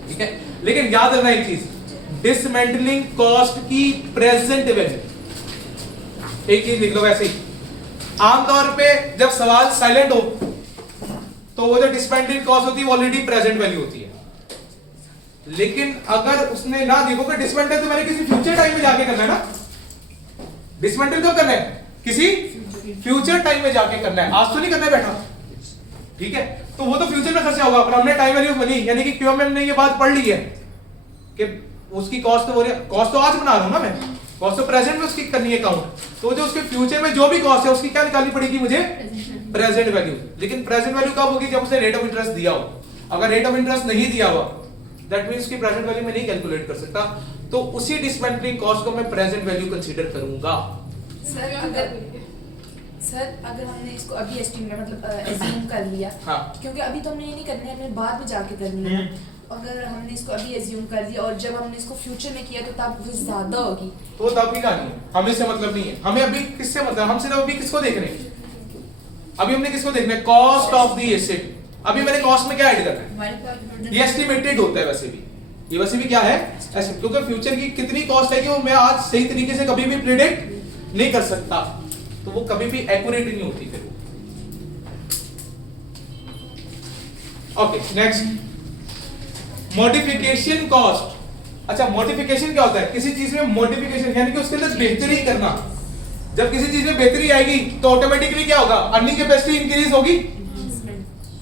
ठीक है। लेकिन याद रखना एक चीज, डिसमेंटलिंग कॉस्ट की प्रेजेंट वैल्यू, एक चीज लिख लो वैसे ही, आमतौर पे जब सवाल साइलेंट हो तो वो जो डिसमेंटलिंग कॉस्ट होती है वो ऑलरेडी प्रेजेंट वैल्यू होती है। लेकिन अगर उसने ना देखो कि डिसमेंटल तो मैंने किसी फ्यूचर टाइम में जाके करना है ना, डिसमेंटल कब करना है, किसी फ्यूचर टाइम में जाके करना है, आज तो नहीं करना है बैठा, ठीक है। तो वो तो फ्यूचर में खर्चा होगा, पर हमने टाइम वैल्यू बनी, यानी कि क्यूएमएम ने ये बात पढ़ ली है कि उसकी कॉस्ट तो कॉस्ट तो आज बना रहा हूं ना मैं, कॉस्ट तो प्रेजेंट में उसकी करनी है काउंट, तो जो उसके फ्यूचर में जो भी कॉस्ट है उसकी क्या निकालनी पड़ेगी मुझे, प्रेजेंट वैल्यू। लेकिन प्रेजेंट वैल्यू कब होगी, जब उसने रेट ऑफ इंटरेस्ट दिया हो, अगर रेट ऑफ इंटरेस्ट नहीं दिया हुआ दैट मींस की प्रेजेंट वैल्यू में नहीं कैलकुलेट कर सकता, तो उसी डिसमेंटलिंग कॉस्ट को मैं प्रेजेंट वैल्यू कंसीडर करूंगा। सर अगर हमने इसको अभी एस्टिमेट मतलब एज्यूम कर लिया, हाँ। क्योंकि अभी तो हमने ये नहीं करना है, हमने बाद में जाके करनी है। अगर हमने इसको अभी एज्यूम कर लिया और जब हमने इसको फ्यूचर में किया तो तब वो ज्यादा होगी, तो वो तब भी कहानी है, हमें इससे मतलब नहीं है, हमें अभी किससे मतलब, हम सिर्फ अभी किसको देख रहे हैं, अभी हमने किसको देखना है, कॉस्ट ऑफ द एसेट। अभी मैंने कॉस्ट में क्या ऐड करना है, हमारे पास ये एस्टिमेटेड होता है वैसे भी, ये वैसे भी क्या है, क्योंकि फ्यूचर की कितनी कॉस्ट है कि वो मैं आज सही तरीके से कभी भी प्रिडिक्ट नहीं कर सकता, तो वो कभी भी एक्यूरेट नहीं होती फिर। Okay next, modification cost. अच्छा मॉडिफिकेशन क्या होता है, किसी चीज में मॉडिफिकेशन यानी कि उसके अंदर बेहतरी करना। जब किसी चीज में बेहतरी आएगी तो ऑटोमेटिकली क्या होगा, अर्निंग कैपेसिटी इंक्रीज होगी,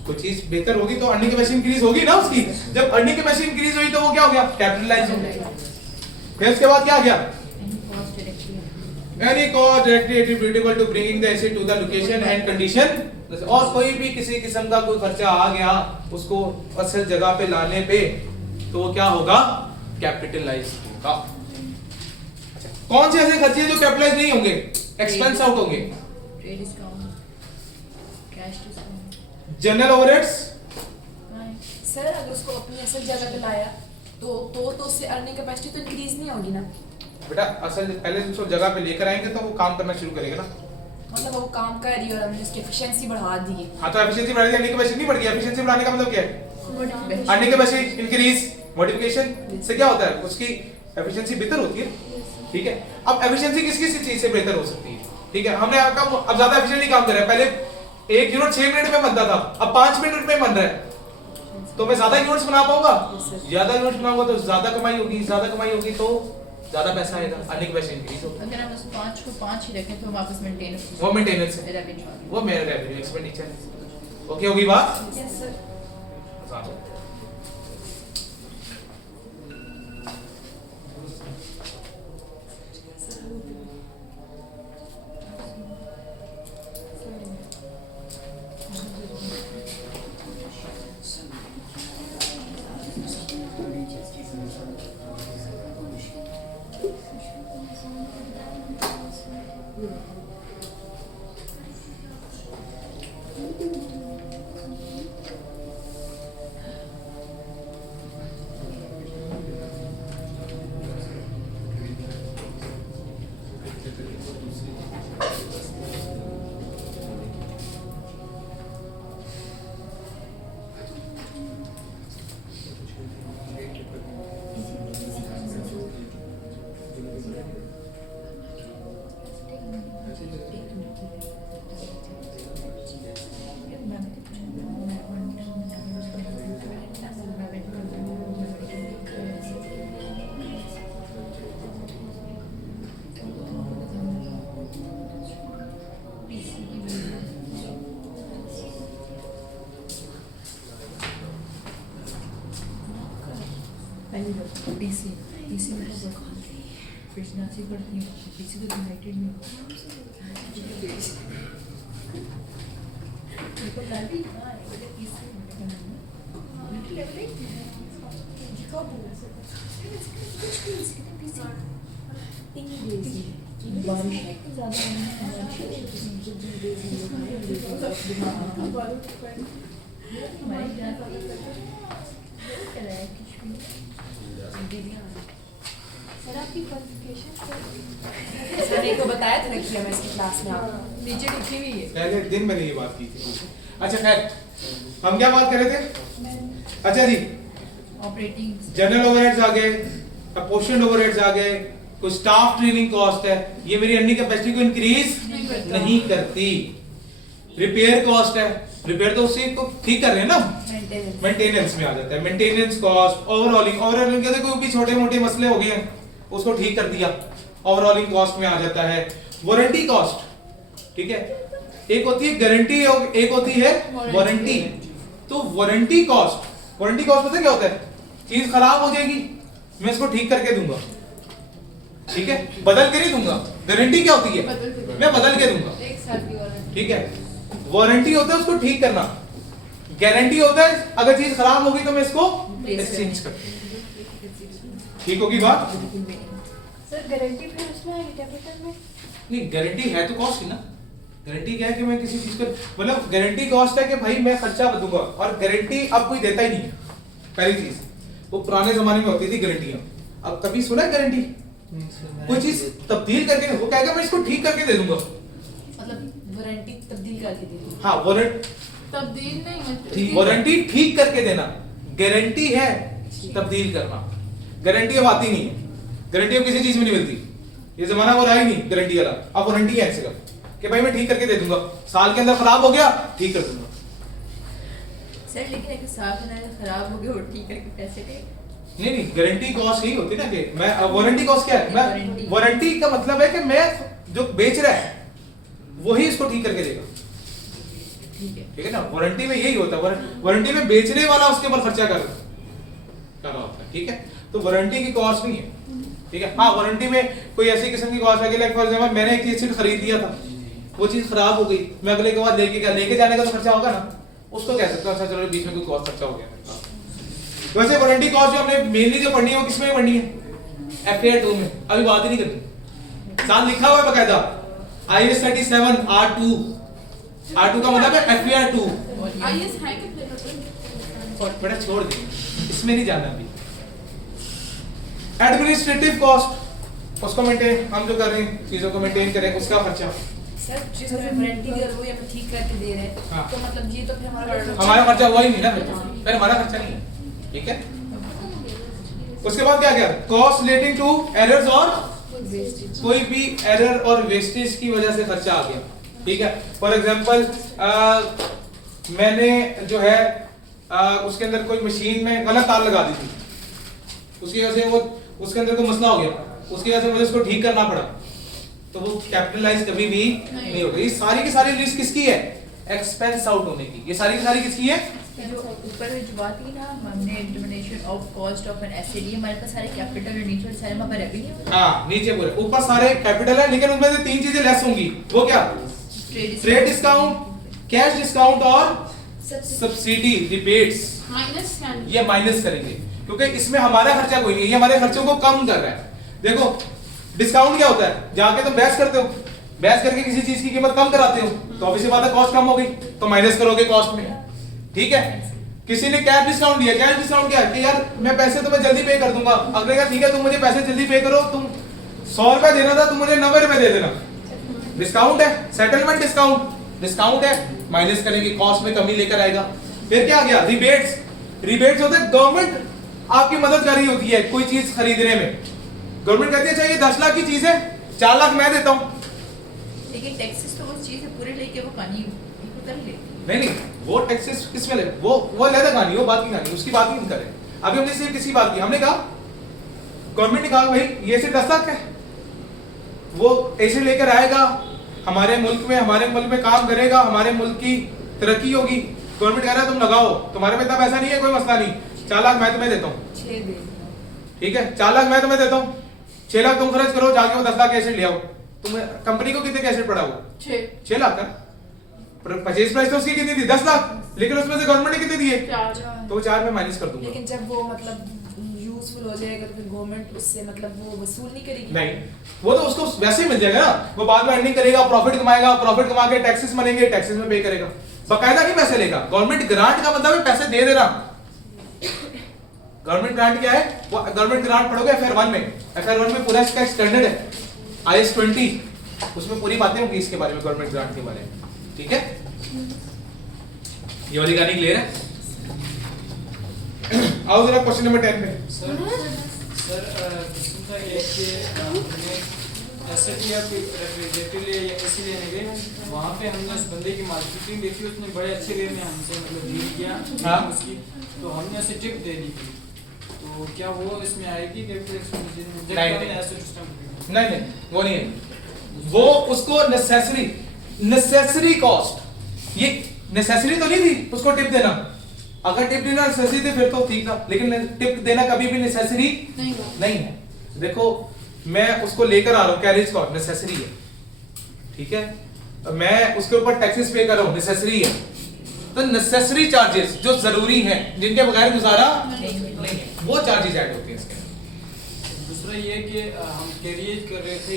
कोई चीज बेहतर होगी तो अर्निंग कैपेसिटी इंक्रीज होगी ना उसकी। जब अर्निंग कैपेसिटी इंक्रीज हुई तो वो क्या हो गया, कैपिटलाइज हो गया। फिर उसके बाद क्या आ गया, any cost directly attributable to bringing the asset to the location and condition, और कोई भी किसी किस्म का कोई खर्चा आ गया उसको असल जगह पे लाने पे तो वो क्या होगा, कैपिटलाइज होगा। अच्छा, कौन से ऐसे खर्चे जो कैपिटलाइज नहीं होंगे, एक्सपेंस आउट होंगे, trade discount, cash discount, general overheads. Sir अगर उसको अपनी असल जगह पे लाया तो उससे अर्निंग कैपेसिटी तो इंक्रीज नहीं होगी ना। बेटा असल पहले उसको जगह पे लेकर आएंगे तो वो काम करना शुरू करेगा ना, मतलब वो काम कर रही है और हमने उसकी एफिशिएंसी बढ़ा दी है। हाँ तो एफिशिएंसी बढ़ा दी, अर्निंग कैपेसिटी नहीं बढ़ गई। एफिशिएंसी बढ़ाने का मतलब क्या है? अर्निंग कैपेसिटी इंक्रीज, मॉडिफिकेशन से क्या होता है, उसकी एफिशिएंसी बेहतर होती है। ठीक है, अब एफिशिएंसी किस किस चीज से बेहतर हो सकती है? ठीक है, हमने आपका अब ज्यादा एफिशिएंटली काम कर रहा है। पहले एक यूनिट 6 मिनट में बनता था, अब 5 मिनट में बन रहा है, तो मैं ज्यादा यूनिट्स बना पाऊंगा। ज्यादा यूनिट्स बनाऊंगा तो ज्यादा कमाई होगी, ज्यादा कमाई होगी तो ज्यादा पैसा आएगा, अर्निंग कैपेसिटी इंक्रीज होगी। अगर हम उस 5 को 5 ही रखें तो हम वापस मेंटेन वो मेंटेनेंस है, रेवेन्यू वो मेरा रेवेन्यू एक्सपेंडिचर। ओके होगी बात? Yes sir. डीसी डीसी में तो कृष्णा से पढ़ती हूँ, डीसी तो यूनाइटेड में सर आपकी क्वालिफिकेशन सर एक को बताया था ना कि हमें इसकी क्लास में आप नीचे लिखी हुई है। पहले दिन मैंने ये बात की थी। अच्छा खैर, हम क्या बात कर रहे थे? अच्छा जी, ऑपरेटिंग जनरल ओवरहेड्स आ गए, अपोर्शनड ओवरहेड्स आ गए, कुछ स्टाफ ट्रेनिंग कॉस्ट है, ये मेरी अर्निंग कैपेसिटी को इंक्रीज नहीं करती। रिपेयर कॉस्ट है, रिपेयर तो उसी को ठीक कर रहे हैं ना, मेंटेनेंस में आ जाता है। मेंटेनेंस कॉस्ट, ओवरऑलिंग के कोई भी छोटे मोटे मसले हो गए हैं उसको ठीक कर दिया, ओवरऑलिंग कॉस्ट में आ जाता है। वारंटी कॉस्ट, ठीक है, एक होती है गारंटी, एक होती है वारंटी। तो वारंटी कॉस्ट पता क्या होता है? चीज खराब हो जाएगी, मैं इसको ठीक करके दूंगा, ठीक है, बदल के नहीं दूंगा। गारंटी क्या होती है? मैं बदल के दूंगा, एक साल की वारंटी। ठीक है। वारंटी होता है उसको ठीक करना, गारंटी होता है अगर चीज खराब होगी तो मैं इसको एक्सचेंज कर, ठीक होगी बात? सर गारंटी फिर उसमें आएगी कैपिटल में? नहीं, गारंटी है तो कॉस्ट ही ना। गारंटी क्या है कि मैं किसी चीज को, मतलब गारंटी कॉस्ट है कि भाई मैं खर्चा दूंगा, और गारंटी अब कोई देता ही नहीं है। पहली चीज, वो पुराने जमाने में होती थी गारंटियां, अब कभी सुना है गारंटी? कोई चीज तब्दील करके, वो कहेगा मैं इसको ठीक करके दे दूंगा, मतलब वारंटी तब्दील करके दे दी। हाँ वारंटी, तब्दील नहीं, वारंटी ठीक करके देना, गारंटी है तब्दील करना। गारंटी अब आती नहीं है, गारंटी अब किसी चीज में नहीं मिलती, ये जमाना वो रहा ही नहीं गारंटी वाला। अब वारंटी है ऐसे कि भाई मैं ठीक करके दे दूंगा, साल के अंदर खराब हो गया ठीक कर दूंगा। सर लेकिन अगर साफ ना खराब हो गया और ठीक करके पैसे दे, नहीं, गारंटी कॉस्ट ही होती ना कि मैं, वारंटी कॉस्ट क्या है? मैं वारंटी का मतलब है कि मैं जो बेच रहा है वही इसको ठीक करके देगा, ठीक है ना। वारंटी में यही होता है, वारंटी में बेचने वाला उसके ऊपर खर्चा कर रहा होता है, ठीक है। तो वारंटी की कॉस्ट नहीं है, ठीक है। हाँ, वारंटी में कोई ऐसी किस्म की कॉस्ट है, लाइक फॉर एग्जांपल मैंने एक चीज खरीद लिया था, वो चीज खराब हो गई, मैं अगले के बाद लेके जाने का तो खर्चा होगा ना, उसको कह सकता हूँ अच्छा चलो बीच में कोई कॉस्ट खर्चा हो गया। वैसे वारंटी कॉस्ट जो हमने मेनली जो पढ़नी है वो किसमें पढ़नी है? FAR 2 में, अभी बात ही नहीं करनी। साथ लिखा हुआ है बकायदा IS 37 R2, R2 का मतलब है FAR 2। IS है कितने? बेटा छोड़ दे, इसमें नहीं जाना अभी। एडमिनिस्ट्रेटिव कॉस्ट, उसको मेंटेन, हम जो कर रहे हैं चीजों को मेंटेन करें, उसका खर्चा। सर जिसको वारंटी दे रहे हो या फिर ठीक करके दे रहे हैं हाँ। तो मतलब ये तो फिर हमारा खर्चा हुआ ही नहीं ना, फिर हमारा खर्चा नहीं है, ठीक है। उसके बाद क्या क्या, कॉस्ट रिलेटिंग टू एरर्स और कोई भी एरर और वेस्टेज की वजह से खर्चा आ गया, ठीक है। फॉर एग्जांपल मैंने जो है उसके अंदर कोई मशीन में गलत तार लगा दी थी, उसकी वजह से वो उसके अंदर कोई मसला हो गया, उसकी वजह से मुझे उसको ठीक करना पड़ा, तो वो कैपिटलाइज कभी भी नहीं होगा। ये सारी की सारी लिस्ट किसकी है, एक्सपेंस आउट होने की, ये सारी की सारी किसकी है। जो ऊपर जो बात की ना हमने determination of cost of an asset, ये हमारे पास सारे कैपिटल और नीचे सारे हमारे पास रेवेन्यू। हाँ नीचे पूरे, ऊपर सारे कैपिटल है, लेकिन उनमें से तीन चीजें लेस होंगी, वो क्या, ट्रेड डिस्काउंट, कैश डिस्काउंट और सब्सिडी रिबेट्स, माइनस ये माइनस करेंगे क्योंकि इसमें हमारा खर्चा कोई नहीं है, ये हमारे खर्चों को कम कर रहा है। देखो डिस्काउंट क्या होता है, जाके तुम बहस करते हो, बहस करके किसी चीज की कीमत कम कराते हो, तो ऑब्वियसली बात है कॉस्ट कम हो गई, तो माइनस करोगे कॉस्ट में, ठीक है। किसी ने कैश डिस्काउंट दिया, कैश डिस्काउंट क्या है कि यार मैं पैसे तुम्हें जल्दी पे कर दूंगा, अगले का ठीक है तुम मुझे पैसे जल्दी पे करो, तुम 100 रुपए देना था तुम मुझे 90 रुपए दे देना, डिस्काउंट है। सेटलमेंट डिस्काउंट, डिस्काउंट है, माइनस करेंगे, कॉस्ट में कमी लेकर आएगा। फिर क्या आ गया, रिबेट्स, रिबेट्स होते हैं गवर्नमेंट आपकी मदद कर रही होती है कोई चीज खरीदने में, गवर्नमेंट कहती है चाहिए 10 लाख की चीज है 4 लाख मैं देता हूं, लेकिन टैक्सेस तो वो चीज है पूरे लेके वो कहानी उतर ले। नहीं वो टैक्सेस किस में ले, वो लेदा कहानी, वो बात की कहानी, उसकी बात ही नहीं कर रहे। अभी हमने सिर्फ किसी बात की, हमने कहा गवर्नमेंट ने कहा भाई ये सिर्फ 10 लाख है, वो ऐसे लेकर आएगा हमारे मुल्क में काम करेगा, हमारे मुल्क की तरक्की होगी, गवर्नमेंट कह रहा है तुम लगाओ, तुम्हारे में इतना पैसा नहीं है, कोई मसला नहीं, 4 लाख मैं तुम्हें देता हूँ, 6 दे ठीक है 4 लाख मैं तुम्हें देता हूँ, 6 लाख तुम खर्च करो, जाके वो 10 लाख कैसे ले आओ। तुम कंपनी को कितने कैसे पड़ा हुआ, 6 लाख का, परचेज प्राइस तो उसकी कितनी थी 10 लाख, लेकिन उसमें से गवर्नमेंट ने कितने दिए, तो 4 में माइनस कर दूंगा। लेकिन जब वो मतलब यूजफुल हो जाएगा तो फिर गवर्नमेंट उससे मतलब वो वसूल नहीं करेगी। नहीं वो तो उसको वैसे ही मिल जाएगा ना, वो बाद में अर्निंग करेगा, प्रॉफिट कमाएगा, प्रॉफिट कमा के टैक्सेस बनेंगे, टैक्सेस में पे करेगा, बकायदा नहीं पैसे लेगा। गवर्नमेंट ग्रांट का मतलब है पैसे दे देना। गवर्नमेंट ग्रांट क्या है, वो गवर्नमेंट ग्रांट पढ़ोगे FR1 में, FR1 में पूरा इसका स्टैंडर्ड है IS 20, उसमें पूरी बातें होंगी इसके बारे में, गवर्नमेंट ग्रांट के बारे में, ठीक है। ये वाली कहानी क्लियर है। आओ जरा क्वेश्चन नंबर 10 पे। सर क्वेश्चन था ये कि हमने एसेट या रेफ्रिजरेटर लिया या एसी लेने गए, वहाँ पे हमने उस बंदे की मार्केटिंग देखी, उसने बड़े अच्छे वे में हमसे मतलब डील किया, हाँ। उसकी तो हमने उसे टिप दे दी थी, तो क्या वो इसमें आएगी कैपिटल एक्सपेंडिचर में? नहीं। एसेट सिस्टम नहीं वो नहीं है, वो उसको नेसेसरी कॉस्ट, ये नेसेसरी तो नहीं थी उसको टिप देना, अगर टिप देना नेसेसरी थी फिर तो ठीक था, लेकिन टिप देना कभी भी नेसेसरी नहीं है। देखो मैं उसको लेकर आ रहा हूँ, कैरेज कॉस्ट नेसेसरी है, ठीक है, मैं उसके ऊपर टैक्सेस पे कर रहा हूँ, नेसेसरी है, तो नेसेसरी चार्जेस जो जरूरी हैं, जिनके बगैर गुजारा नहीं है, वो चार्जेस ऐड होते हैं इसके। दूसरा ये कि हम कैरियर कर रहे थे,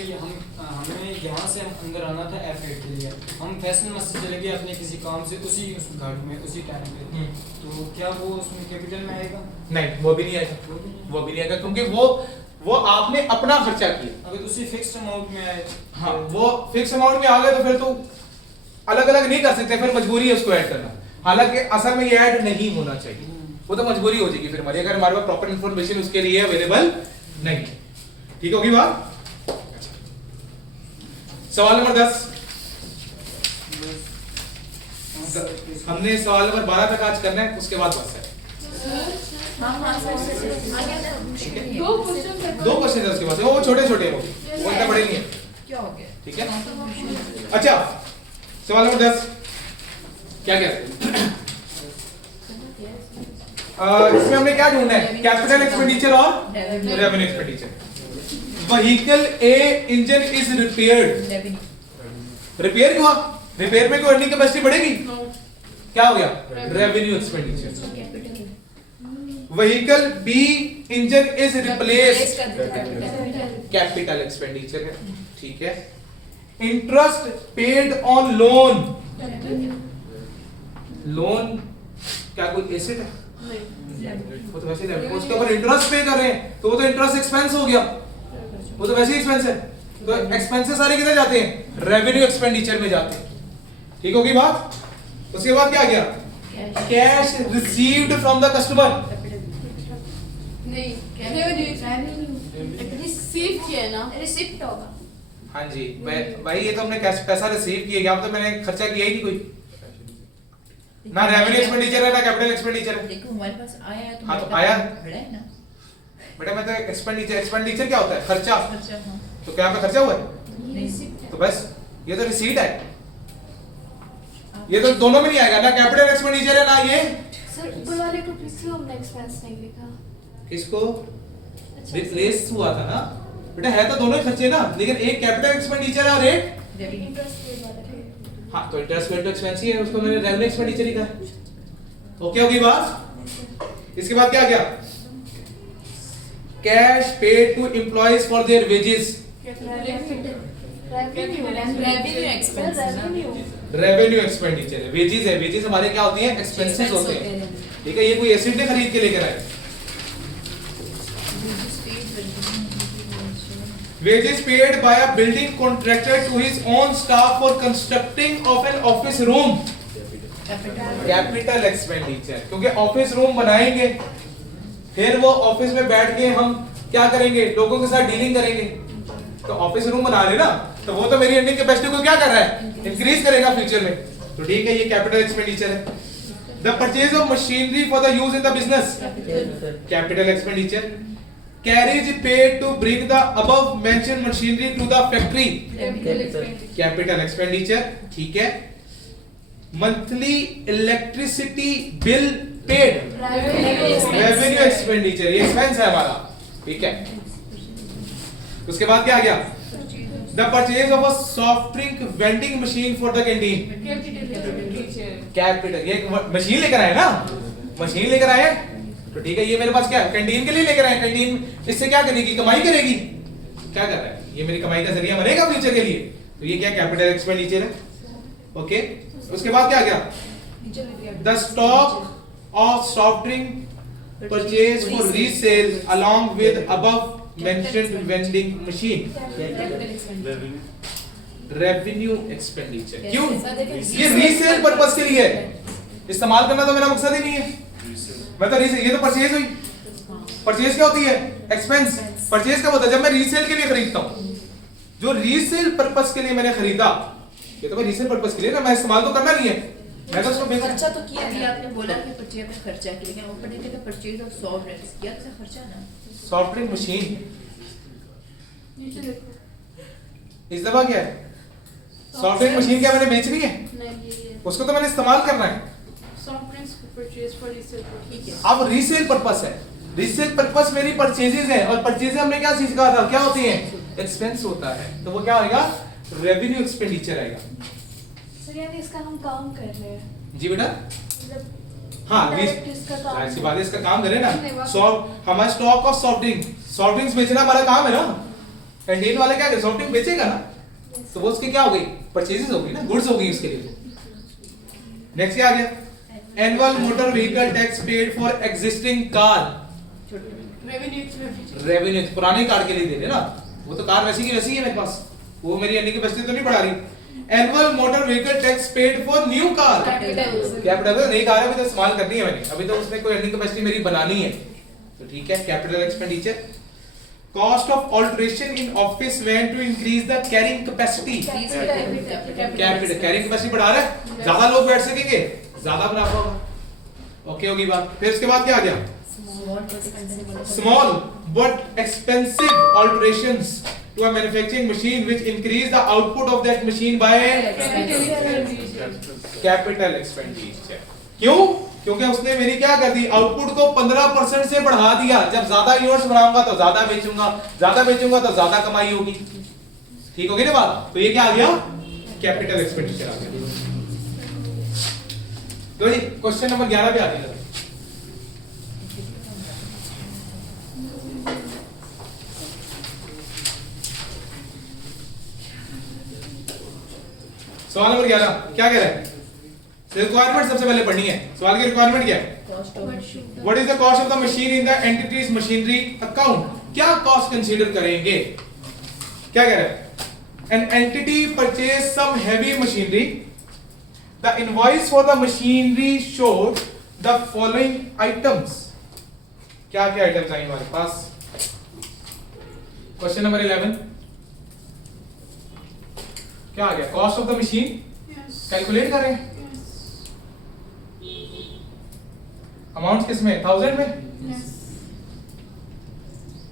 हमें यहाँ से अंदर आना था F8 के लिए, हम फैसल मस्जिद चले गए अपने किसी काम से उसी घाट में उसी टाइम पे, तो क्या वो उसमें कैपिटल में आएगा? नहीं वो भी नहीं आएगा, वो भी नहीं आएगा, क्योंकि वो आपने अपना खर्चा किया। अगर उसी फिक्स्ड अमाउंट में आए, हाँ वो फिक्स अमाउंट में आ गए तो फिर तो अलग अलग नहीं कर सकते, फिर मजबूरी है उसको ऐड करना, हालांकि असल में ये ऐड नहीं होना चाहिए, वो तो मजबूरी हो जाएगी फिर हमारी, अगर हमारे पास प्रॉपर इंफॉर्मेशन उसके लिए अवेलेबल नहीं। ठीक होगी बात। सवाल नंबर 10, हमने सवाल नंबर 12 तक आज करना है, उसके बाद बस है। दो क्वेश्चन 2 क्वेश्चन है उसके बाद, वो छोटे छोटे वो इतना बड़े नहीं है, क्या हो गया? ठीक है। अच्छा सवाल नंबर 10 क्या क्या है? इसमें हमने क्या ढूंढना है, कैपिटल एक्सपेंडिचर और revenue expenditure. Vehicle A engine is repaired, repair हुआ, रिपेयर में कोई अर्निंग कैपेसिटी बढ़ेगी, क्या हो गया, revenue expenditure. Vehicle B engine is replaced, capital expenditure है, ठीक है। Interest paid on loan, loan क्या कोई एसेट है? वो तो वैसे ही उसके ऊपर इंटरेस्ट पे कर रहे हैं, तो वो तो इंटरेस्ट एक्सपेंस हो गया, वो तो वैसे ही एक्सपेंस है। तो एक्सपेंसेस सारे किधर जाते हैं? रेवेन्यू एक्सपेंडिचर में जाते हैं। ठीक होगी बात? उसके बाद क्या आ गया? Cash received from the customer. नहीं रिसीव किया है ना, रिसिप्ट होगा। हाँ जी भाई, ये तो हमने कैश पैसा रिसीव किया, यहाँ तो मैंने खर्चा किया ही नहीं कोई, ना रेवेन्यू एक्सपेंडिचर है ना कैपिटल एक्सपेंडिचर है। देखो हमारे पास आया है तो हाँ, तो हमारे आया। पास खड़ा है ना बेटा मैं तो एक्सपेंडिचर क्या होता है? खर्चा। खर्चा। हाँ तो क्या आपका खर्चा हुआ है? नहीं तो बस ये तो रिसीट है, ये तो दोनों में नहीं आएगा, ना कैपिटल एक्सपेंडिचर है ना ये। सर ऊपर वाले को किसको हमने एक्सपेंस नहीं लिखा? किसको अच्छा, रिप्लेस हुआ था ना बेटा, है तो दोनों ही खर्चे ना, लेकिन एक कैपिटल एक्सपेंडिचर है और एक रेवेन्यू। इंटरेस्ट पे वाला है। हाँ तो इंटरेस्ट पेड टू एक्सपेंस ही है, उसको मैंने रेवेन्यू एक्सपेंडिचर लिखा है। ओके होगी बात? इसके बाद क्या आ गया? Cash paid to employees for their wages. Revenue expense है ना। रेवेन्यू एक्सपेंडिचर है, वेजेस है, वेजेस हमारे क्या होती हैं? एक्सपेंसेस होते हैं। ठीक है, ये कोई एसिड ने खरीद के लेकर आए। Wages paid by a building contractor to his own staff for constructing of an office room. Capital expenditure, क्योंकि ऑफिस रूम बनाएंगे, फिर वो ऑफिस में बैठ के हम क्या करेंगे? लोगों के साथ डीलिंग करेंगे। तो ऑफिस रूम बना रहे ना, तो वो तो मेरी अर्निंग कैपेसिटी को क्या कर रहा है? इंक्रीज करेगा फ्यूचर में। तो ठीक है, ये कैपिटल एक्सपेंडिचर है। The purchase of machinery for the use in the business, capital expenditure. Carriage paid to bring the above mentioned machinery to the factory, capital expenditure। ठीक है। Monthly electricity bill paid, revenue expenditure, ये expense है हमारा। ठीक है। उसके बाद क्या आ गया? The purchase of a soft drink vending machine for the canteen, capital। ये मशीन लेकर आए ना, मशीन लेकर आए, तो ठीक है, ये मेरे पास क्या है? कैंटीन के लिए लेकर आए। कैंटीन इससे क्या करेगी? कमाई करेगी। क्या कर रहा है? ये मेरी कमाई का जरिया बनेगा फ्यूचर के लिए। तो ये क्या? कैपिटल एक्सपेंडिचर है। ओके, उसके बाद क्या आ गया? The stock of soft drink purchase for resale along with above mentioned vending machine, revenue expenditure. क्यों? ये रीसेल पर्पस के लिए है, इस्तेमाल करना तो मेरा मकसद ही नहीं है। मैं तो रीसेल, ये तो परचेज हुई। परचेज क्या होती है? एक्सपेंस। परचेज कब होता है? जब मैं रीसेल के लिए खरीदता हूँ। जो रीसेल पर्पस के लिए मैंने खरीदा, ये तो मैं रीसेल पर्पस के लिए ना, मैं इस्तेमाल तो करना नहीं है, मैं तो उसको खर्चा तो किया अभी नहीं। आपने बोला कि परचेज में खर्चा किया, लेकिन ऊपर लिखा था परचेज ऑफ सॉफ्ट ड्रिंक्स, किया तो खर्चा ना। सॉफ्ट ड्रिंक मशीन इस दफा क्या है? सॉफ्ट ड्रिंक मशीन क्या मैंने बेचनी है? उसको तो मैंने इस्तेमाल करना है। ठीक है। अब रीसेल पर्पस है, रीसेल पर्पस मेरी परचेजेस है, और परचेजेस हमने क्या सीखा था? क्या होती है? एक्सपेंस होता है। तो वो क्या आएगा? रेवेन्यू एक्सपेंडिचर आएगा। सर यानी इसका हम काम कर रहे हैं। जी बेटा, मतलब हाँ direct इसका काम ऐसी बात है, इसका काम करें ना। सॉफ्ट हमारा stock of soft drink, soft drinks बेचना हमारा काम है ना। कैंटीन वाले क्या सॉफ्ट ड्रिंक बेचेगा ना, तो वो उसकी क्या हो गई? परचेजेस हो गई ना, गुड्स हो गई उसके लिए। नेक्स्ट क्या आ गया? Annual motor vehicle tax paid for existing car, revenue. पुरानी कार के लिए दे रहे ना, वो तो कार वैसी की वैसी है मेरे पास, वो मेरी अर्निंग की कैपेसिटी तो नहीं बढ़ा रही। Annual motor vehicle tax paid for new car, capital. नई कार अभी तो इस्तेमाल करनी है मैंने, अभी तो उसमें कोई अर्निंग कैपेसिटी मेरी बनानी है। तो ठीक है, capital expenditure. Cost of alteration in office van to increase the carrying capacity, capital. Carrying capacity बढ़ा रहा है, ज्यादा लोग बैठ सकेंगे, ज्यादा मुनाफा होगा। ओके होगी बात। फिर उसके बाद क्या आ गया? Small but expensive alterations to a manufacturing machine which increase the output of that machine by capital expenditure. क्यों? क्योंकि उसने मेरी क्या कर दी? आउटपुट को 15% से बढ़ा दिया। जब ज्यादा यूनिट्स बनाऊंगा तो ज्यादा बेचूंगा, ज्यादा बेचूंगा तो ज्यादा कमाई होगी। ठीक होगी ना बात? तो ये क्या आ गया? कैपिटल एक्सपेंडिचर आ गया। तो जी क्वेश्चन नंबर 11 पे आ गया। सवाल नंबर 11 क्या कह रहा है? रिक्वायरमेंट सबसे पहले पढ़नी है। सवाल की रिक्वायरमेंट क्या है? What is the cost of the machine in the entities machinery account. क्या कॉस्ट कंसीडर करेंगे? क्या कह रहा है? an entity purchased some heavy machinery. The invoice for the machinery showed the following items. क्या क्या आइटम्स आए हमारे पास? क्वेश्चन नंबर 11 क्या आ गया? Cost of the machine calculate कर रहे हैं. अमाउंट किस में? 1000 में.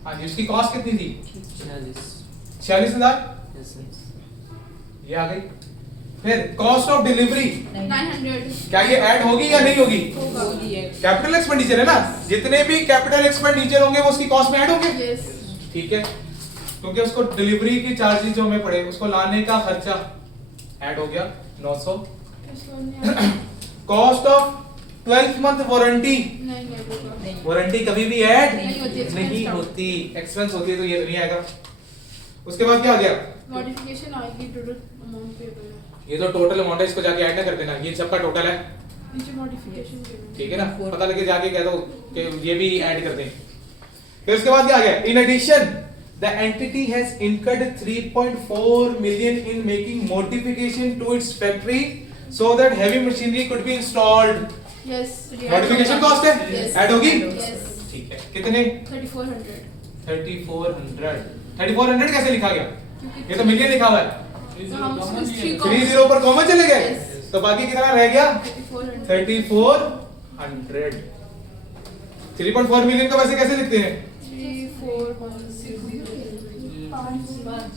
हाँ जी, उसकी कॉस्ट कितनी थी? 46,000. ये आ गई. फिर कॉस्ट ऑफ डिलीवरी 900 क्या ये ऐड होगी या नहीं होगी? होगी है कैपिटल एक्सपेंडिचर है ना, जितने भी कैपिटल एक्सपेंडिचर होंगे वो उसकी कॉस्ट में ऐड होंगे. यस ठीक है, क्योंकि उसको डिलीवरी की चार्जेस जो हमें पड़े, उसको लाने का खर्चा ऐड हो गया 900. Cost of 12th month warranty, नहीं होगा वारंटी कभी भी ऐड नहीं होती, expense नहीं का। होती, एक्सपेंस होती है तो ये नहीं आएगा. उसके बाद क्या आ गया? मॉडिफिकेशन आएगी टोटल अमाउंट पे होगा ये तो टोटल अमाउंट है, इसको जाके ऐड ना कर देना, ये सबका टोटल है. नीचे मॉडिफिकेशन के ठीक है ना, पता लगे जाके कह दो कि ये भी ऐड कर दें. फिर उसके बाद क्या आ गया? In addition the entity has incurred 3.4 million in making modification to its factory so that heavy machinery could be installed. Yes modification cost है, Yes. ऐड होगी. यस ठीक है, कितने? 3400 3400. 3400 कैसे लिखा गया? ये तो मिलियन लिखा हुआ है. तो हम उसको 30 पर कॉमन चले गए, Yes. तो बाकी कितना रह गया? 3400 3400. 3.4 मिलियन को वैसे कैसे लिखते हैं? 3416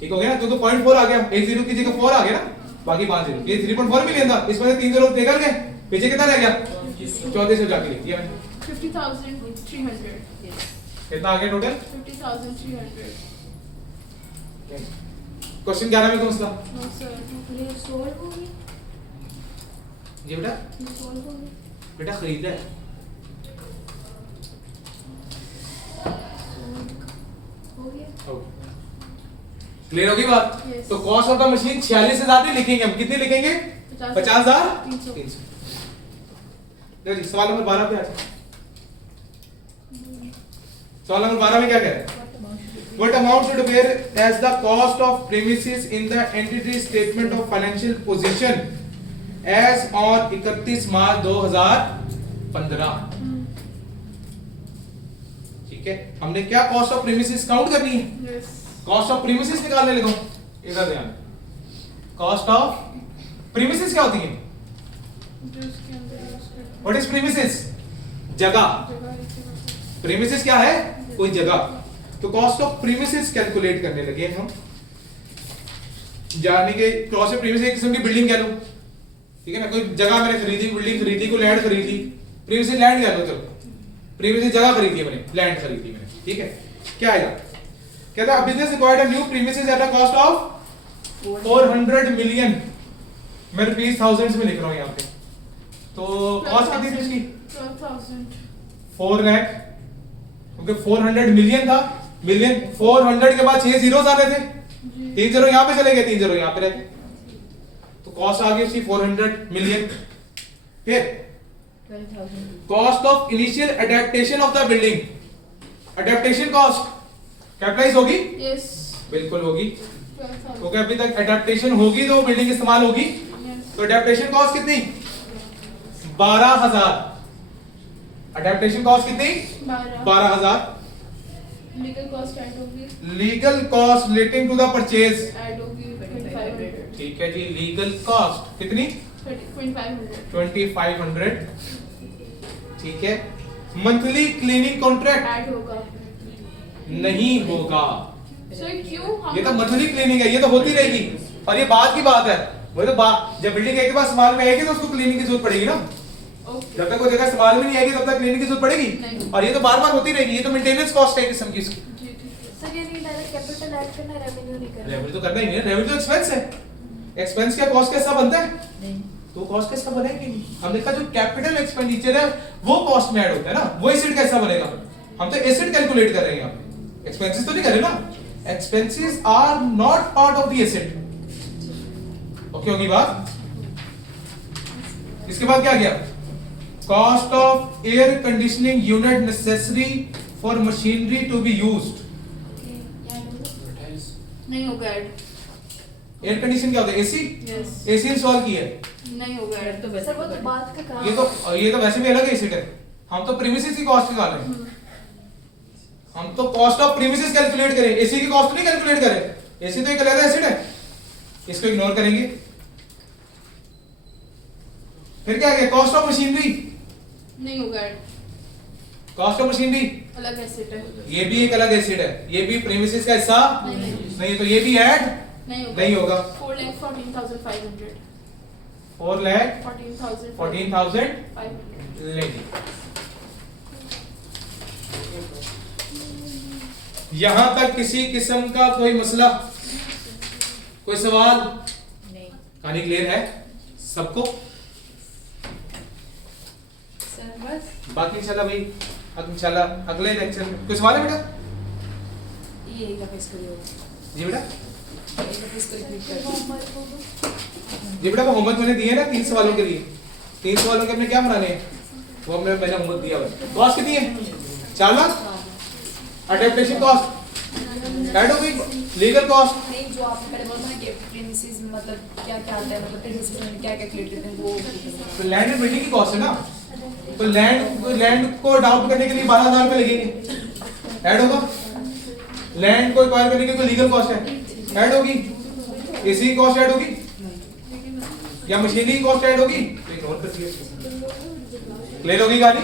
ठीक हो गया ना, क्योंकि 0.4 आ गया, एक जीरो की जगह 4 आ गया ना, बाकी 5 जीरो. ये 3.4 मिलियन था, इसमें से 3 जीरो निकल गए, पीछे कितना रह गया? 3400 जाके लिख दिया मैंने. 50300 कितना आ गया टोटल? 50300 क्वेश्चन 11 में कौन सा? नो सर ये सोल्व हो गई, जी बेटा, ये सोल्व हो गई. बेटा खरीदा है. हो गया. क्लियर होगी बात? Yes. तो कॉस्ट ऑफ द मशीन 46,000 नहीं लिखेंगे हम, कितने लिखेंगे? 50,000. 300. देखो जी, सवाल नंबर 12 पे आ जाओ. सवाल नंबर 12 में क्या कह रहे हैं? What amount should bear as the cost of premises in the entity statement of financial position as on 31 मार्च 2015. ठीक है, हमने क्या कॉस्ट ऑफ प्रीमिसेस काउंट करनी है? यस कॉस्ट ऑफ प्रीमिसेस निकालने लगो. इधर ध्यान. कॉस्ट ऑफ प्रीमिसेस क्या होती है? जो इसके अंदर उसका व्हाट इज प्रीमिसेस? जगह. जगह लिखिएगा प्रीमिसेस क्या है? कोई जगह. तो कॉस्ट ऑफ प्रीमिसेस कैलकुलेट करने लगे हम. जाने के कॉस्ट ऑफ प्रीमिसेस एक किस्म की बिल्डिंग कह लो. ठीक है ना, कोई जगह मैंने खरीदी, बिल्डिंग खरीदी, कोई लैंड खरीदी. प्रीमिसेस लैंड कह लो. चलो, प्रीमिसेस जगह खरीदी है मैंने, लैंड खरीदी मैंने. ठीक है, क्या आएगा? कहता है business required a new premises at a cost of 400 million. मैं रुपीस थाउजेंड्स में लिख रहा हूं यहाँ पे. तो कॉस्ट कितनी थी इसकी? 12000 4 लाख, क्योंकि 400 मिलियन था. मिलियन 400 के बाद 6 जीरोस आने थे, 3 जीरो यहाँ पे चले गए, 3 जीरो यहाँ पे रह गए. तो कॉस्ट आ गई उसकी 400 मिलियन. फिर 12,000 cost of initial adaptation of the building. Adaptation cost capitalise होगी? यस बिल्कुल होगी, 12000 क्योंकि अभी तक अडेप्टेशन होगी तो बिल्डिंग इस्तेमाल होगी. यस तो अडेप्टेशन कॉस्ट कितनी? 12,000. अडेप्टेशन कॉस्ट कितनी? 12,000. लीगल कॉस्ट ऐड होगी legal cost relating to the purchase. Add होगी 2500 ठीक है जी, लीगल कॉस्ट कितनी? 2500 2500. ठीक है. मंथली क्लीनिंग कॉन्ट्रैक्ट ऐड होगा नहीं होगा. सर क्यों हम ये तो मंथली क्लीनिंग है, ये तो होती रहेगी. और ये बात की बात है, वो तो जब बिल्डिंग एक बार इस्तेमाल में आएगी तो उसको क्लीनिंग की जरूरत पड़ेगी ना. ओके जब तक वो जगह इस्तेमाल में नहीं आएगी तब तक क्लीनिंग की जरूरत नहीं. पड़ेगी. और ये तो बार बार होती रहेगी, ये तो मेंटेनेंस कॉस्ट है किस्म की इसकी. जी ठीक है सर ये नहीं डायरेक्ट कैपिटल ऐड करना, रेवेन्यू नहीं करना. रेवेन्यू तो करना ही नहीं है, रेवेन्यू तो एक्सपेंस है. एक्सपेंस का कॉस्ट कैसा बनता है? नहीं तो कॉस्ट कैसा बनेगी? हमने कहा जो कैपिटल एक्सपेंडिचर है वो कॉस्ट में ऐड होता है ना, वो एसेट कैसा बनेगा? हम तो एसेट कैलकुलेट कर रहे हैं यहाँ पे, एक्सपेंसेस तो नहीं कर रहे ना. Expenses are not part of the asset. Okay होगी बात? इसके बाद क्या गया? Cost of air conditioning unit necessary for machinery to be used. नहीं होगा ऐड एयर कंडीशन क्या होता है? एसी। यस एसी इंस्टॉल की है, नहीं होगा फिर तो वैसे सर वो तो बात का काम ये तो वैसे भी अलग है एसिड है। हम तो प्रीमिसेस की कॉस्ट निकाल रहे हैं, हम तो कॉस्ट ऑफ प्रीमिसेस कैलकुलेट करें, एसी की कॉस्ट नहीं कैलकुलेट करें। एसी तो एक अलग एसिड है, इसको इग्नोर करेंगे। फिर क्या है? कॉस्ट ऑफ मशीनरी, नहीं होगा कॉस्ट ऑफ मशीनरी अलग एसिड है ये भी एक अलग एसिड है, ये भी प्रीमिसेस का हिस्सा नहीं, तो ये भी ऐड नहीं होगा। 4,14,500 4 लाख 14,000 14,000 लेंगे। यहां तक किसी किस्म का कोई मसला, कोई सवाल? नहीं कहानी क्लियर है सबको? सर बस बाकी इंशाल्लाह भाई, अब इंशाल्लाह अगले लेक्चर में कोई सवाल है बेटा? ये एक दफा इसको लियो, जी बेटा, एक दफा इसको रिपीट कर दो। जी बेटा, वो होमवर्क मैंने दिए ना 3 सवालों के लिए, 3 सवालों के अपने क्या बनाने हैं वो मैंने होमवर्क दिया हुआ। कॉस्ट कितनी है? 4 लाख। अडेप्टेशन कॉस्ट ऐड हो गई, लीगल कॉस्ट नहीं, जो आपने पहले बोला था कि प्रीमिसेस मतलब क्या क्या आता है, मतलब प्रीमिसेस में क्या क्या कैलकुलेट करते हैं वो। तो लैंड एंड बिल्डिंग की कॉस्ट है ना, तो लैंड को अडॉप्ट करने के लिए 12,000 रुपए लगेंगे, ऐड होगा। लैंड को एक्वायर करने की कोई लीगल कॉस्ट है, ऐड होगी। एसी की कॉस्ट ऐड होगी या मशीनरी की कॉस्ट ऐड होगी? तो इग्नोर कर दिया। क्लियर होगी कहानी?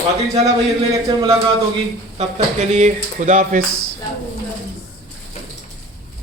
बाकी इंशाल्लाह भाई अगले लेक्चर में मुलाकात होगी, तब तक के लिए खुदा हाफिज।